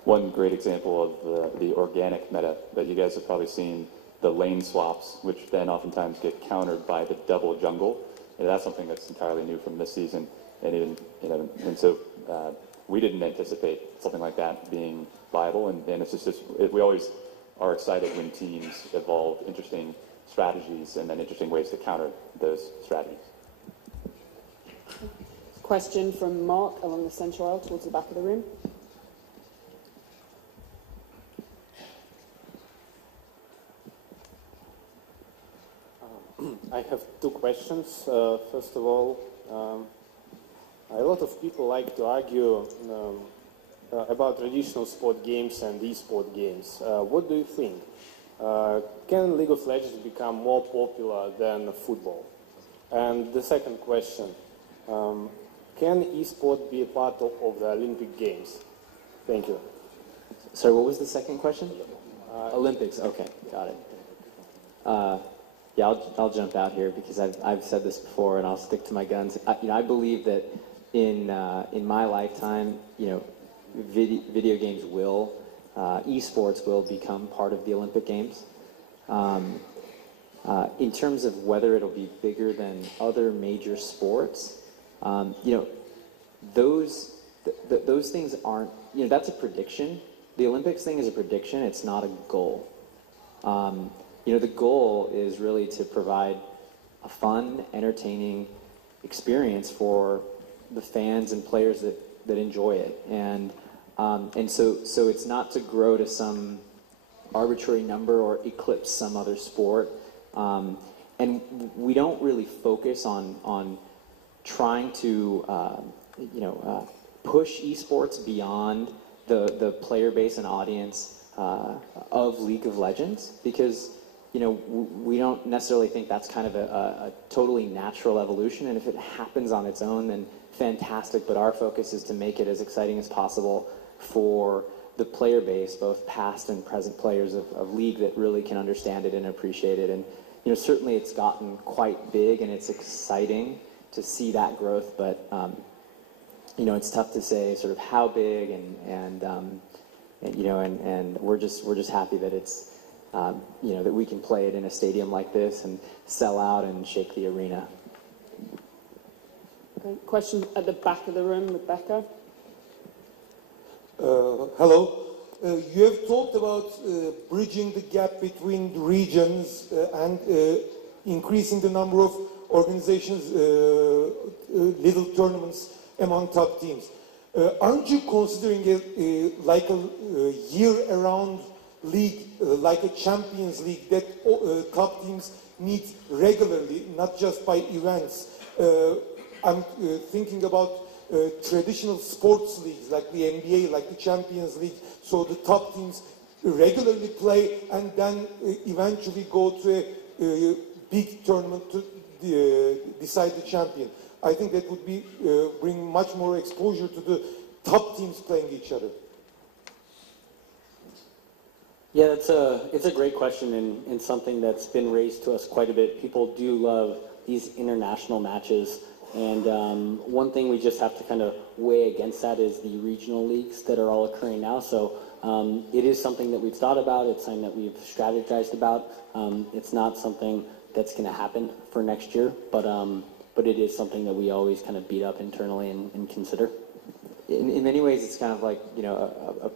One great example of the organic meta that you guys have probably seen, the lane swaps, which then oftentimes get countered by the double jungle. And that's something that's entirely new from this season. And even, and so we didn't anticipate something like that being viable. And it's just we always are excited when teams evolve interesting strategies and then interesting ways to counter those strategies. Question from Mark along the centre aisle towards the back of the room. I have two questions. First of all, a lot of people like to argue about traditional sport games and e-sport games. What do you think? Can League of Legends become more popular than football? And the second question, can e-sport be a part of the Olympic Games? Thank you. Sorry, what was the second question? Olympics, okay, got it. Yeah, I'll jump out here because I've said this before, and I'll stick to my guns. I believe that in my lifetime, video games will, esports will become part of the Olympic Games. In terms of whether it'll be bigger than other major sports, those things aren't. That's a prediction. The Olympics thing is a prediction. It's not a goal. The goal is really to provide a fun, entertaining experience for the fans and players that enjoy it, and so it's not to grow to some arbitrary number or eclipse some other sport, and we don't really focus on trying to push esports beyond the player base and audience of League of Legends, because we don't necessarily think that's kind of a totally natural evolution, and if it happens on its own, then fantastic, but our focus is to make it as exciting as possible for the player base, both past and present players of League that really can understand it and appreciate it. And certainly it's gotten quite big, and it's exciting to see that growth, but it's tough to say sort of how big, and we're just happy that it's that we can play it in a stadium like this and sell out and shake the arena. Okay. Question at the back of the room, Rebecca. Hello. You have talked about bridging the gap between the regions and increasing the number of organizations, little tournaments among top teams. Aren't you considering like a year-round league, like a Champions League that top teams meet regularly, not just by events? I'm thinking about traditional sports leagues like the NBA, like the Champions League, so the top teams regularly play and then eventually go to a big tournament to decide the champion. I think that would be bring much more exposure to the top teams playing each other. Yeah, it's a great question, and something that's been raised to us quite a bit. People do love these international matches, and one thing we just have to kind of weigh against that is the regional leagues that are all occurring now. So it is something that we've thought about. It's something that we've strategized about. It's not something that's going to happen for next year, but it is something that we always kind of beat up internally and consider. In many ways, it's kind of like a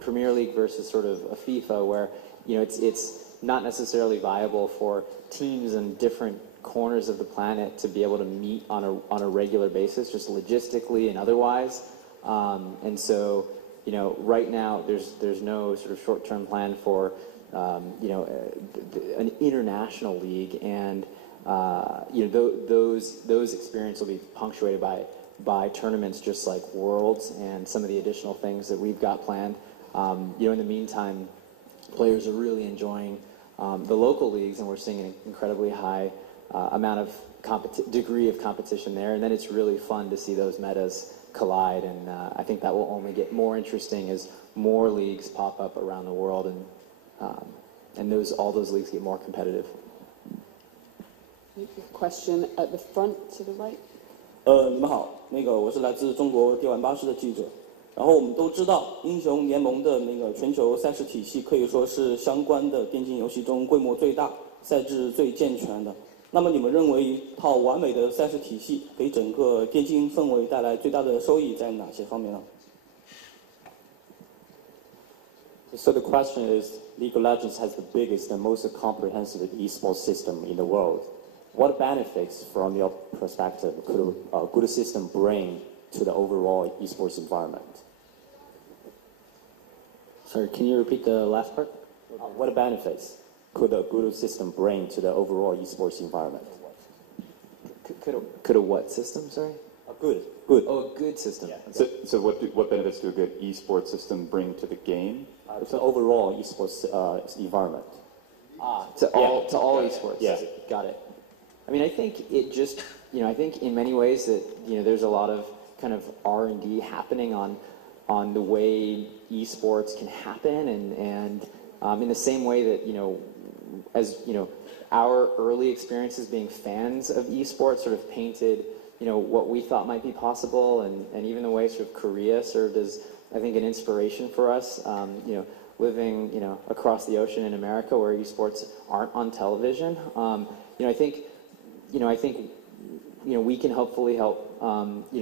Premier League versus sort of a FIFA, where it's not necessarily viable for teams in different corners of the planet to be able to meet on a regular basis, just logistically and otherwise. And so, right now there's no sort of short-term plan for an international league, and those experiences will be punctuated by tournaments just like Worlds and some of the additional things that we've got planned. In the meantime, players are really enjoying the local leagues, and we're seeing an incredibly high amount of degree of competition there, and then it's really fun to see those metas collide, and I think that will only get more interesting as more leagues pop up around the world, and all those leagues get more competitive. Question at the front to the right. 你们好，我是来自中国电玩巴士的记者。然后我们都知道，英雄联盟的全球赛事体系可以说是相关的电竞游戏中规模最大、赛制最健全的。那么你们认为一套完美的赛事体系给整个电竞氛围带来最大的收益在哪些方面呢？ So the question is, League of Legends has the biggest and most comprehensive esports system in the world. What benefits, from your perspective, could a good system bring to the overall esports environment? Sorry, can you repeat the last part? What benefits could a good system bring to the overall esports environment? Could a what system, sorry? Good. Oh, a good system. Yeah. So what benefits do a good esports system bring to the game? To the overall esports environment. To all esports. Yeah. Got it. I mean, I think it just, I think in many ways that, there's a lot of kind of R&D happening on the way esports can happen, and in the same way that, as, our early experiences being fans of esports sort of painted, what we thought might be possible, and even the way sort of Korea served as, I think, an inspiration for us, living, across the ocean in America where esports aren't on television. I think we can hopefully help,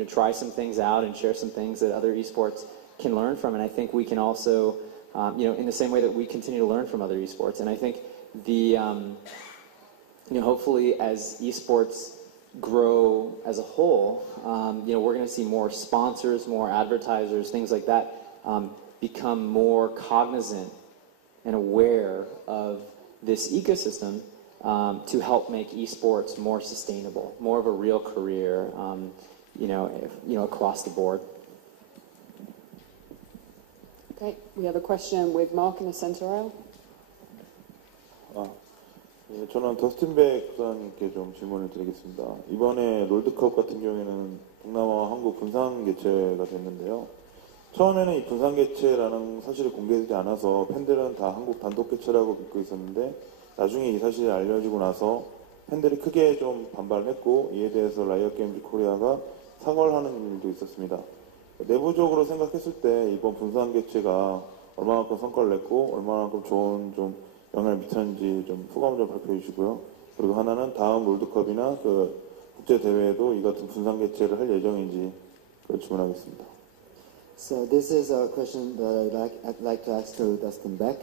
try some things out and share some things that other esports can learn from. And I think we can also, in the same way that we continue to learn from other esports. And I think hopefully as esports grow as a whole, we're going to see more sponsors, more advertisers, things like that, become more cognizant and aware of this ecosystem to help make esports more sustainable, more of a real career, across the board. Okay, we have a question with Mark in the center aisle. 저는 더스틴 백 구단님께 좀 질문을 드리겠습니다. 이번에 롤드컵 같은 경우에는 동남아 한국 분산 개최가 됐는데요. 처음에는 이 분산 개최라는 사실이 공개되지 않아서 팬들은 다 한국 단독 개최라고 믿고 있었는데 나중에 이 사실이 알려지고 나서 팬들이 크게 좀 반발했고 이에 대해서 라이엇 게임즈 코리아가 사과를 하는 일도 있었습니다. 내부적으로 생각했을 때 이번 분산 개최가 얼마만큼 성과를 냈고 얼마만큼 좋은 좀 영향을 미쳤는지 좀 소감 좀 발표해 주시고요. 그리고 하나는 다음 롤드컵이나 그 국제 대회에도 이 같은 분산 개최를 할 예정인지 그걸 질문하겠습니다. So this is a question that I'd like to ask to Dustin Beck.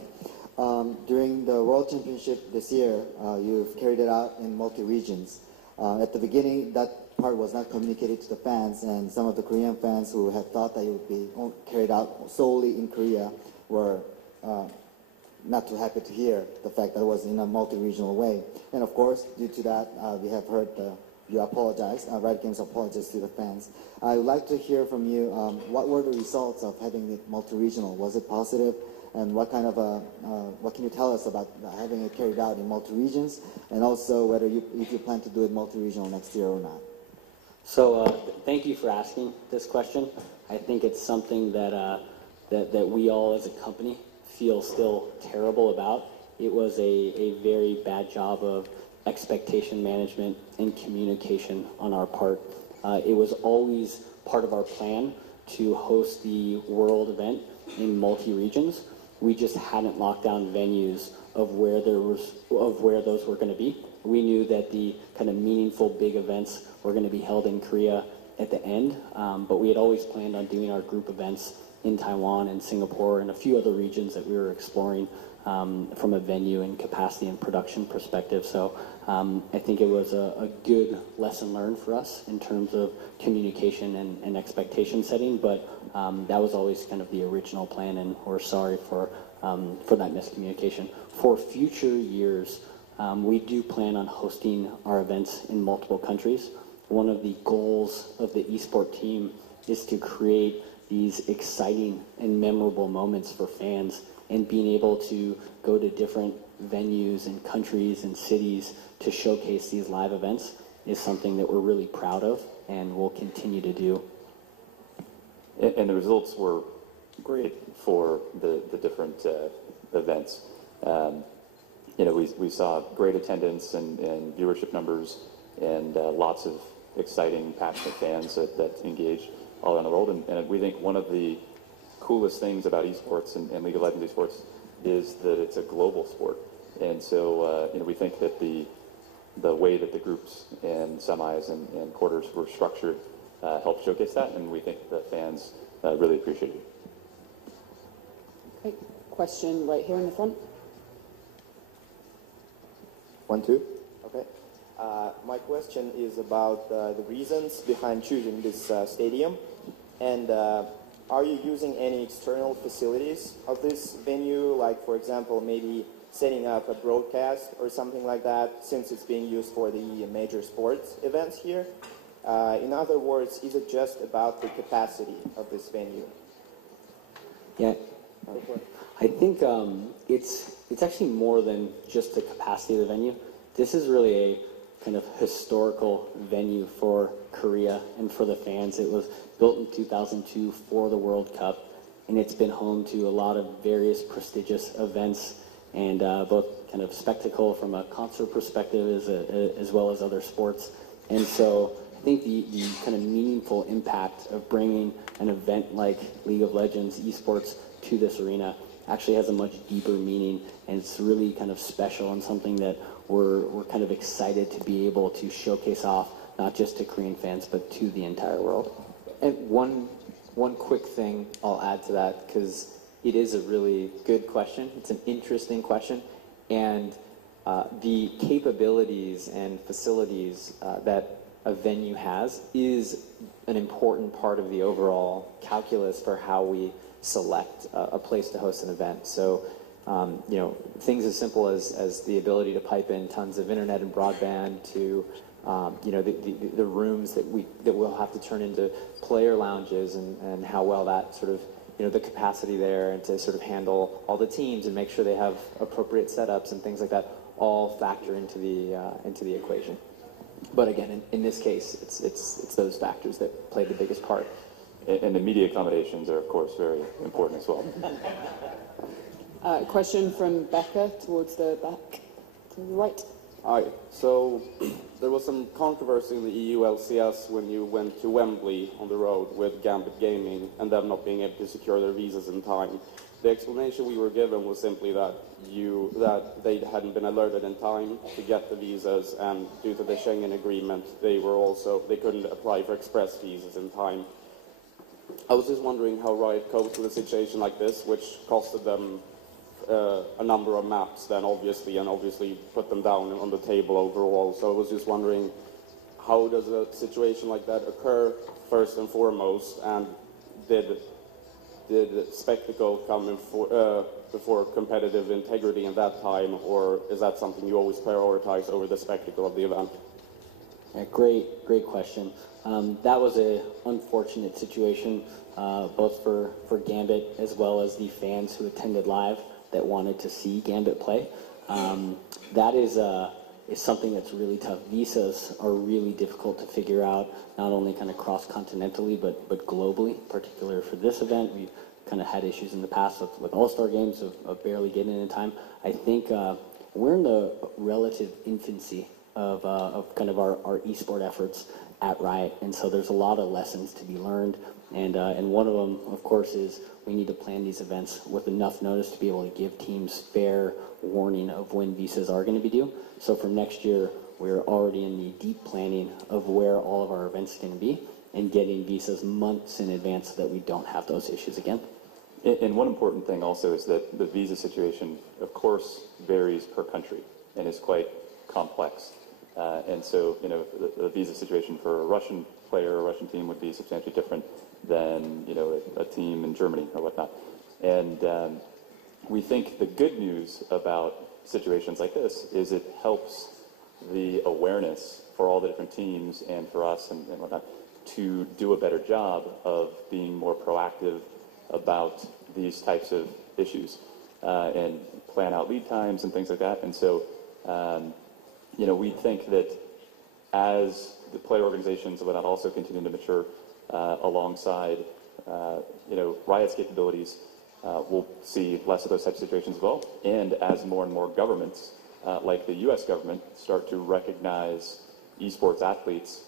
During the World Championship this year, you've carried it out in multi-regions. At the beginning, that part was not communicated to the fans, and some of the Korean fans who had thought that it would be carried out solely in Korea were not too happy to hear the fact that it was in a multi-regional way. And of course, due to that, we have heard you apologize, Riot Games apologizes to the fans. I would like to hear from you, what were the results of having it multi-regional? Was it positive? And what kind of what can you tell us about having it carried out in multi-regions? And also whether if you plan to do it multi-regional next year or not? So thank you for asking this question. I think it's something that we all as a company feel still terrible about. It was a very bad job of expectation management and communication on our part. It was always part of our plan to host the world event in multi-regions. We just hadn't locked down venues of where those were going to be. We knew that the kind of meaningful big events were going to be held in Korea at the end, but we had always planned on doing our group events in Taiwan and Singapore and a few other regions that we were exploring from a venue and capacity and production perspective. So I think it was a good lesson learned for us in terms of communication and expectation setting, but that was always kind of the original plan, and we're sorry for that miscommunication. For future years, we do plan on hosting our events in multiple countries. One of the goals of the eSport team is to create these exciting and memorable moments for fans, and being able to go to different venues and countries and cities to showcase these live events is something that we're really proud of and will continue to do. And the results were great for the different events. we saw great attendance and viewership numbers and lots of exciting, passionate fans that engage all around the world. And we think one of the coolest things about esports and League of Legends esports is that it's a global sport. And so we think that the way that the groups and semis and quarters were structured helped showcase that, and we think that fans really appreciate it. Okay, question right here in the front. 1, 2. Okay. My question is about the reasons behind choosing this stadium, and are you using any external facilities of this venue, like for example maybe setting up a broadcast or something like that, since it's being used for the major sports events here? In other words, is it just about the capacity of this venue? Yeah, I think it's actually more than just the capacity of the venue. This is really a kind of historical venue for Korea and for the fans. It was built in 2002 for the World Cup, and it's been home to a lot of various prestigious events, and both kind of spectacle from a concert perspective as well as other sports. And so I think the kind of meaningful impact of bringing an event like League of Legends esports to this arena actually has a much deeper meaning, and it's really kind of special and something that we're kind of excited to be able to showcase off, not just to Korean fans, but to the entire world. And one quick thing I'll add to that, because it is a really good question. It's an interesting question, and the capabilities and facilities that a venue has is an important part of the overall calculus for how we select a place to host an event. So, things as simple as the ability to pipe in tons of internet and broadband to, the rooms that we'll have to turn into player lounges, and how well that sort of, the capacity there, and to sort of handle all the teams and make sure they have appropriate setups and things like that, all factor into the equation. But again, in this case, it's those factors that play the biggest part. And the media accommodations are, of course, very important as well. Question from Becca towards the back, to the right. Hi. So there was some controversy in the EU LCS when you went to Wembley on the road with Gambit Gaming and them not being able to secure their visas in time. The explanation we were given was simply that they hadn't been alerted in time to get the visas, and due to the Schengen agreement, they couldn't apply for express visas in time. I was just wondering how Riot copes with a situation like this, which costed them a number of maps then obviously put them down on the table overall. So I was just wondering, how does a situation like that occur first and foremost, and did spectacle come before competitive integrity in that time, or is that something you always prioritize over the spectacle of the event? Yeah, great question. That was an unfortunate situation, both for Gambit as well as the fans who attended live that wanted to see Gambit play. That is something that's really tough. Visas are really difficult to figure out, not only kind of cross-continentally, but globally, particularly for this event. We've kind of had issues in the past with All-Star games of barely getting in time. I think we're in the relative infancy of kind of our esport efforts at Riot, and so there's a lot of lessons to be learned, and one of them, of course, is we need to plan these events with enough notice to be able to give teams fair warning of when visas are going to be due. So for next year, we're already in the deep planning of where all of our events are going to be, and getting visas months in advance so that we don't have those issues again. And one important thing also is that the visa situation, of course, varies per country and is quite complex. And so, the visa situation for a Russian player or a Russian team would be substantially different than, a team in Germany or whatnot. And we think the good news about situations like this is it helps the awareness for all the different teams and for us and whatnot to do a better job of being more proactive about these types of issues and plan out lead times and things like that. And so, we think that as the player organizations and whatnot also continue to mature alongside, Riot's capabilities, we'll see less of those types of situations as well. And as more and more governments like the U.S. government, start to recognize esports athletes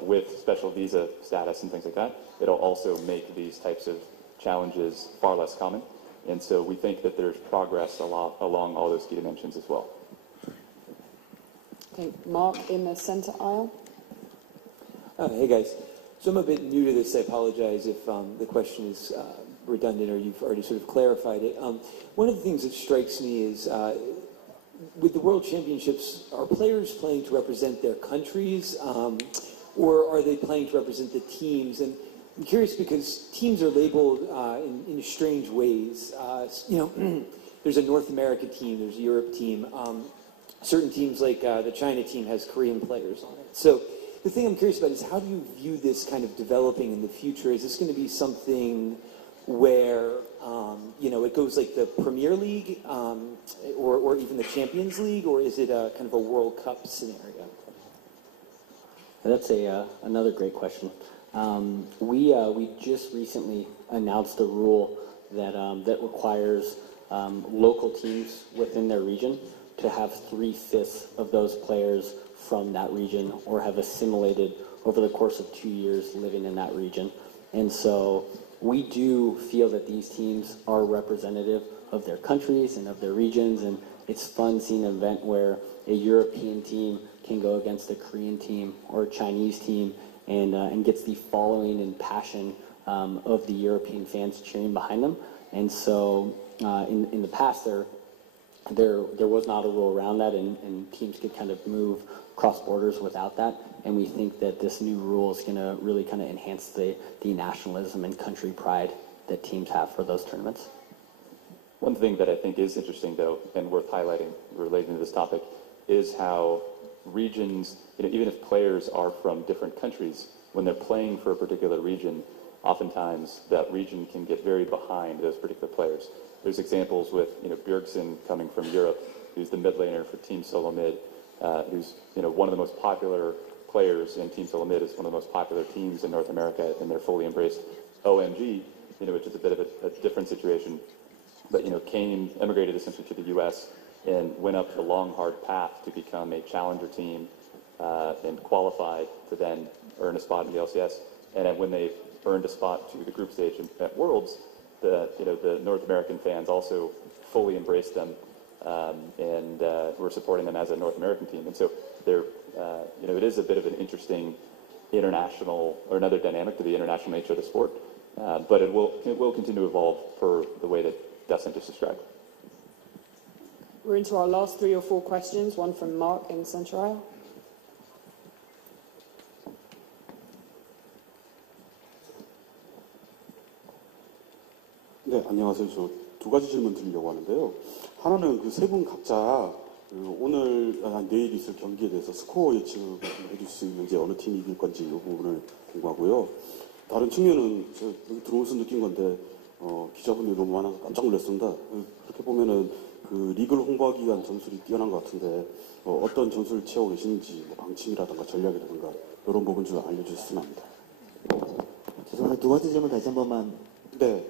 with special visa status and things like that, it'll also make these types of challenges far less common. And so we think that there's progress along all those key dimensions as well. Okay, Mark in the center aisle. Hey guys, so I'm a bit new to this. I apologize if the question is redundant or you've already sort of clarified it. One of the things that strikes me is with the World Championships, are players playing to represent their countries or are they playing to represent the teams? And I'm curious because teams are labeled in strange ways. There's a North America team, there's a Europe team. Certain teams like the China team has Korean players on it. So the thing I'm curious about is how do you view this kind of developing in the future? Is this going to be something where, it goes like the Premier League or even the Champions League, or is it a kind of a World Cup scenario? That's another great question. We just recently announced a rule that requires local teams within their region to have 3/5 of those players from that region or have assimilated over the course of 2 years living in that region. And so we do feel that these teams are representative of their countries and of their regions, and it's fun seeing an event where a European team can go against a Korean team or a Chinese team and gets the following and passion of the European fans cheering behind them. And so in the past there was not a rule around that, and teams could kind of move cross borders without that. And we think that this new rule is going to really kind of enhance the nationalism and country pride that teams have for those tournaments. One thing that I think is interesting, though, and worth highlighting relating to this topic, is how regions, even if players are from different countries, when they're playing for a particular region, oftentimes that region can get very behind those particular players. There's examples with Bjergsen coming from Europe, who's the mid laner for Team Solo Mid, who's one of the most popular players in Team Solo Mid, is one of the most popular teams in North America, and they're fully embraced. OMG, which is a bit of a different situation, but emigrated essentially to the U.S. and went up the long, hard path to become a challenger team and qualified to then earn a spot in the LCS. And then when they earned a spot to the group stage at Worlds, the North American fans also fully embraced them and were supporting them as a North American team. And so it is a bit of an interesting international, or another dynamic to the international nature of the sport, but it will continue to evolve per the way that Dustin just described. We're into our last 3 or 4 questions, one from Mark in the center aisle. 네, 안녕하세요. 저 2가지 질문 드리려고 하는데요. 하나는 그 세 분 각자 오늘 내일 있을 경기에 대해서 스코어 예측을 해줄 수 있는지, 어느 팀이 이길 건지 이 부분을 궁금하고요. 다른 측면은 제가 여기 들어오면서 느낀 건데 기자분들이 너무 많아서 깜짝 놀랐습니다. 그렇게 보면은 그 리그를 홍보하기 위한 전술이 뛰어난 것 같은데 어떤 전술을 취하고 계시는지, 방침이라든가 전략이라든가 이런 부분 좀 알려주셨으면 합니다. 죄송한데 2번째 질문 다시 한 번만. 네,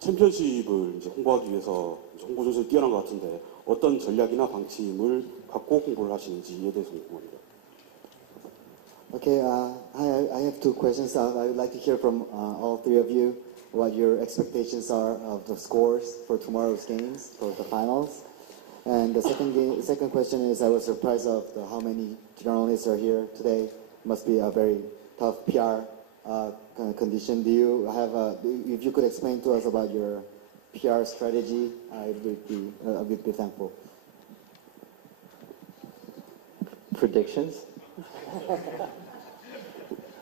챔피언십을 이제 홍보하기 위해서 홍보 전술이 뛰어난 것 같은데 어떤 전략이나 방침을 갖고 홍보를 하시는지에 대해서 궁금합니다. Okay, I have 2 questions. I would like to hear from all 3 of you what your expectations are of the scores for tomorrow's games, for the finals. And the second question is, I was surprised of how many journalists are here today. It must be a very tough PR kind of condition. Do you have if you could explain to us about your PR strategy, I would be thankful. Predictions?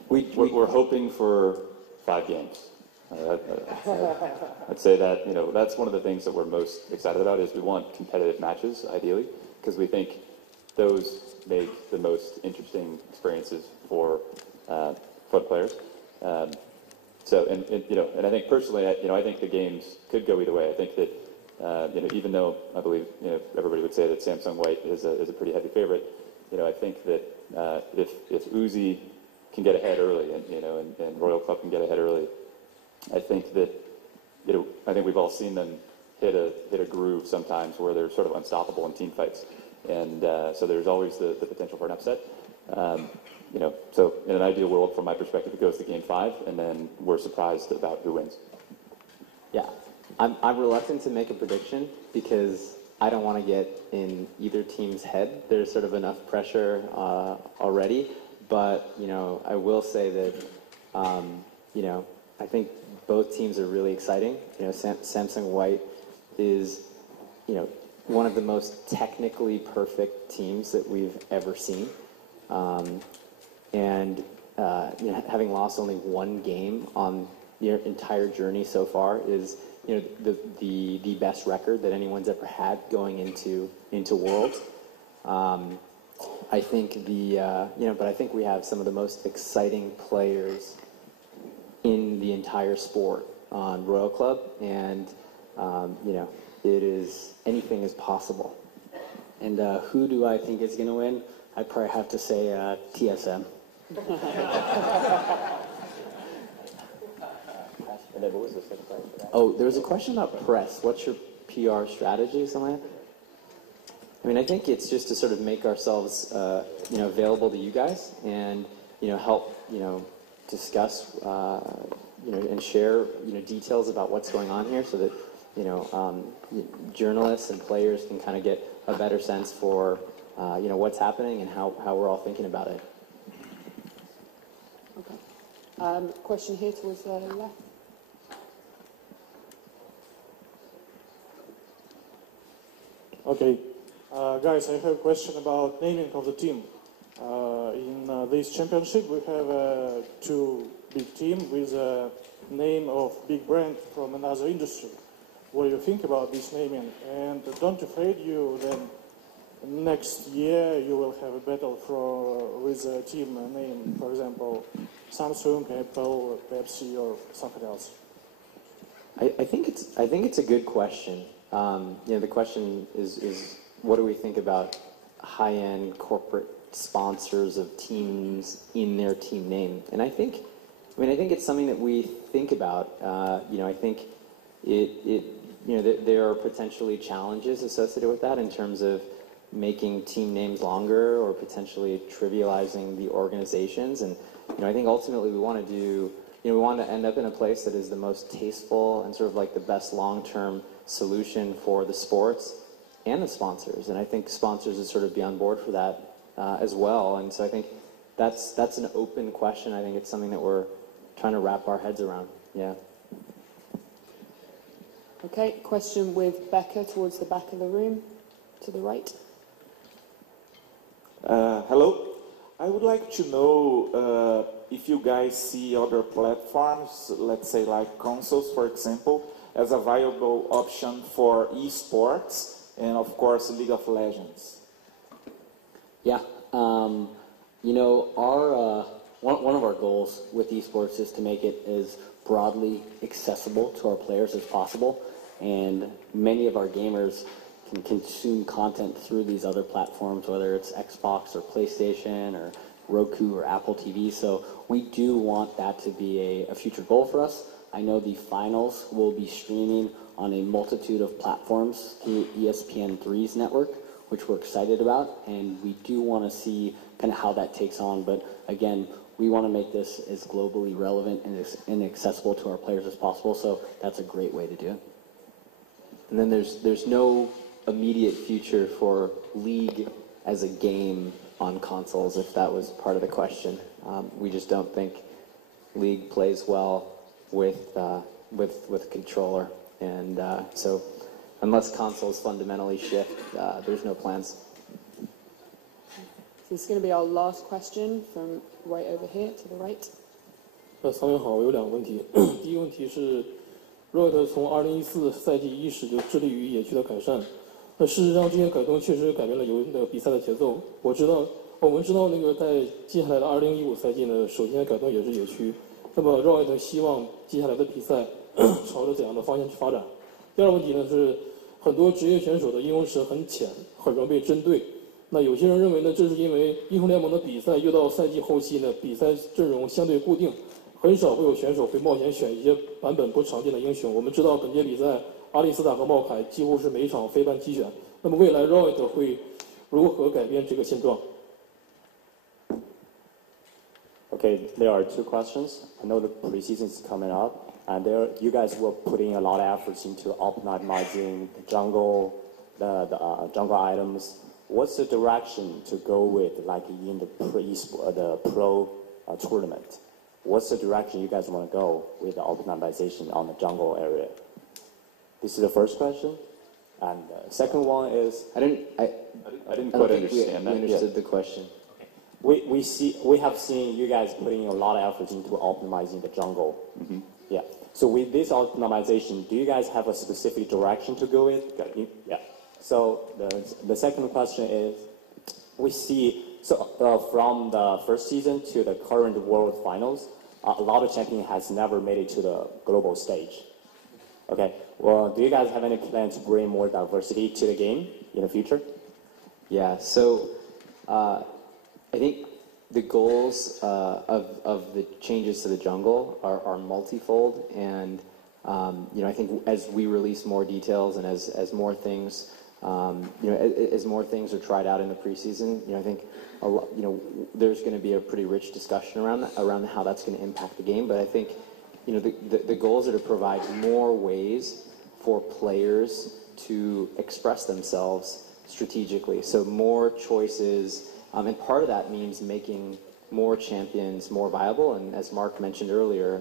We're hoping for 5 games. I'd say that that's one of the things that we're most excited about, is we want competitive matches, ideally, because we think those make the most interesting experiences for players. And I think personally, I think the games could go either way. I think that even though I believe everybody would say that Samsung White is a pretty heavy favorite, I think that if Uzi can get ahead early and Royal Club can get ahead early, I think that I think we've all seen them hit a groove sometimes where they're sort of unstoppable in team fights, and so there's always the potential for an upset. So in an ideal world, from my perspective, it goes to Game 5, and then we're surprised about who wins. Yeah, I'm reluctant to make a prediction because I don't want to get in either team's head. There's sort of enough pressure already, but I will say that I think both teams are really exciting. Samsung White is one of the most technically perfect teams that we've ever seen. And having lost only one game on the entire journey so far is the best record that anyone's ever had going into Worlds. I think but I think we have some of the most exciting players in the entire sport on Royal Club, and it is anything is possible. And who do I think is going to win? I'd probably have to say TSM. And then what was the second part for that? Oh, there was a question about press. What's your PR strategy or something like that? I mean, I think it's just to sort of make ourselves, available to you guys and, help, discuss, and share, details about what's going on here so that, journalists and players can kind of get a better sense for, what's happening and how we're all thinking about it. Okay. Question here towards the left. Okay. Guys, I have a question about naming of the team. In this championship, we have two big teams with a name of big brand from another industry. What do you think about this naming? And don't afraid you then next year you will have a battle with a team name, for example, Samsung, Apple, Pepsi, or something else? I think it's a good question. The question is what do we think about high-end corporate sponsors of teams in their team name? And I think it's something that we think about. I think there are potentially challenges associated with that in terms of making team names longer or potentially trivializing the organizations. And I think ultimately we want to end up in a place that is the most tasteful and sort of like the best long-term solution for the sports and the sponsors. And I think sponsors would sort of be on board for that as well. And so I think that's an open question. I think it's something that we're trying to wrap our heads around. Yeah. Okay, question with Becca towards the back of the room, to the right. Hello. I would like to know if you guys see other platforms, let's say like consoles, for example, as a viable option for esports and, of course, League of Legends. Yeah. Our one of our goals with esports is to make it as broadly accessible to our players as possible, and many of our gamers can consume content through these other platforms, whether it's Xbox or PlayStation or Roku or Apple TV. So we do want that to be a future goal for us. I know the finals will be streaming on a multitude of platforms through ESPN3's network, which we're excited about, and we do want to see kind of how that takes on. But again, we want to make this as globally relevant and accessible to our players as possible, so that's a great way to do it. And then there's no immediate future for League as a game on consoles, if that was part of the question. We just don't think League plays well with a controller, and so unless consoles fundamentally shift, there's no plans. So this is going to be our last question from right over here to the right. 桑云好，我有两个问题。第一个问题是 Riot 从2014赛季伊始就致力于野区的改善。那事实上，这些改动确实改变了比赛的节奏。我们知道在接下来的2015赛季呢，首先改动也是野区。那么 Riot 希望接下来的比赛朝着怎样的方向去发展？第二个问题呢是，很多职业选手的应用池很浅，很容易被针对。那有些人认为呢，这是因为英雄联盟的比赛越到赛季后期呢，比赛阵容相对固定，很少会有选手会冒险选一些版本不常见的英雄。我们知道本届比赛阿里斯塔和茂凯几乎是每一场非班机选。那么未来 Riot 会如何改变这个现状？ Okay, there are two questions. I know the preseason is coming up, and you guys were putting a lot of efforts into optimizing the jungle, the jungle items. What's the direction to go with, like in the pro tournament? What's the direction you guys want to go with the optimization on the jungle area? This is the first question, and the second one is I didn't quite understand we understood the question. We have seen you guys putting a lot of effort into optimizing the jungle. Mm-hmm. Yeah. So with this optimization, do you guys have a specific direction to go with? Yeah. So the second question is, we see from the first season to the current World Finals, a lot of champions has never made it to the global stage. Okay. Well, do you guys have any plan to bring more diversity to the game in the future? Yeah. So. I think the goals of the changes to the jungle are multifold, and I think as we release more details and as more things, as more things are tried out in the preseason, I think there's going to be a pretty rich discussion around how that's going to impact the game. But I think the goals are to provide more ways for players to express themselves strategically. So more choices. And part of that means making more champions more viable. And as Marc mentioned earlier,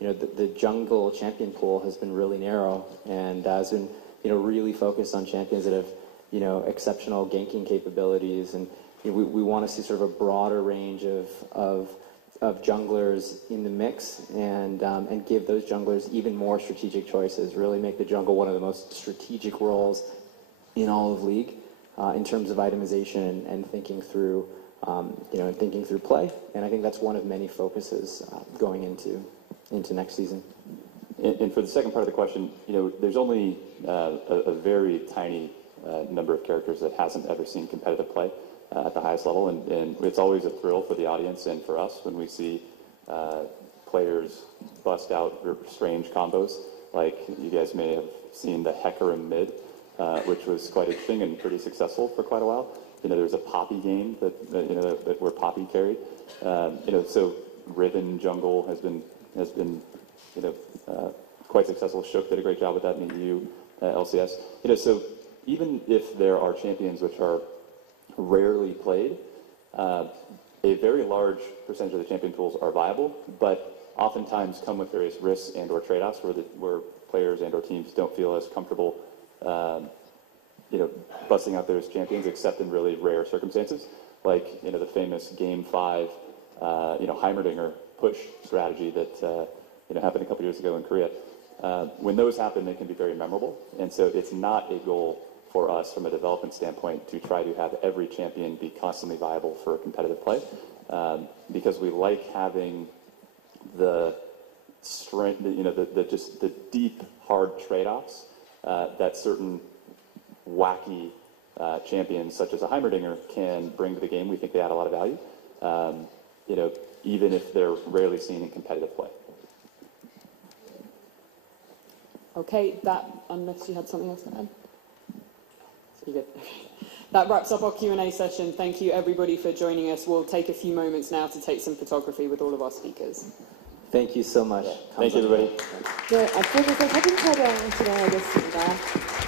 the jungle champion pool has been really narrow and has been, really focused on champions that have, exceptional ganking capabilities. And we want to see sort of a broader range of junglers in the mix and give those junglers even more strategic choices. Really make the jungle one of the most strategic roles in all of League. In terms of itemization and thinking through, thinking through play, and I think that's one of many focuses going into next season. And for the second part of the question, there's only a very tiny number of characters that hasn't ever seen competitive play at the highest level, and it's always a thrill for the audience and for us when we see players bust out strange combos, like you guys may have seen the Hecarim mid. Which was quite interesting and pretty successful for quite a while. There was a Poppy game that where Poppy carried. So Riven jungle has been quite successful. Shook did a great job with that in the EU LCS. So even if there are champions which are rarely played, a very large percentage of the champion pools are viable, but oftentimes come with various risks and/or trade-offs where players and/or teams don't feel as comfortable. Busting out those champions, except in really rare circumstances, like the famous Game 5, Heimerdinger push strategy that happened a couple years ago in Korea. When those happen, they can be very memorable, and so it's not a goal for us from a development standpoint to try to have every champion be constantly viable for competitive play, because we like having the strength, the deep, hard trade-offs. That certain wacky champions, such as a Heimerdinger, can bring to the game. We think they add a lot of value, even if they're rarely seen in competitive play. Okay, unless you had something else to add. So you're good. That wraps up our Q&A session. Thank you, everybody, for joining us. We'll take a few moments now to take some photography with all of our speakers. Thank you so much. Thank you, everybody. 네, 앞쪽에서 사진 촬영 진행하겠습니다.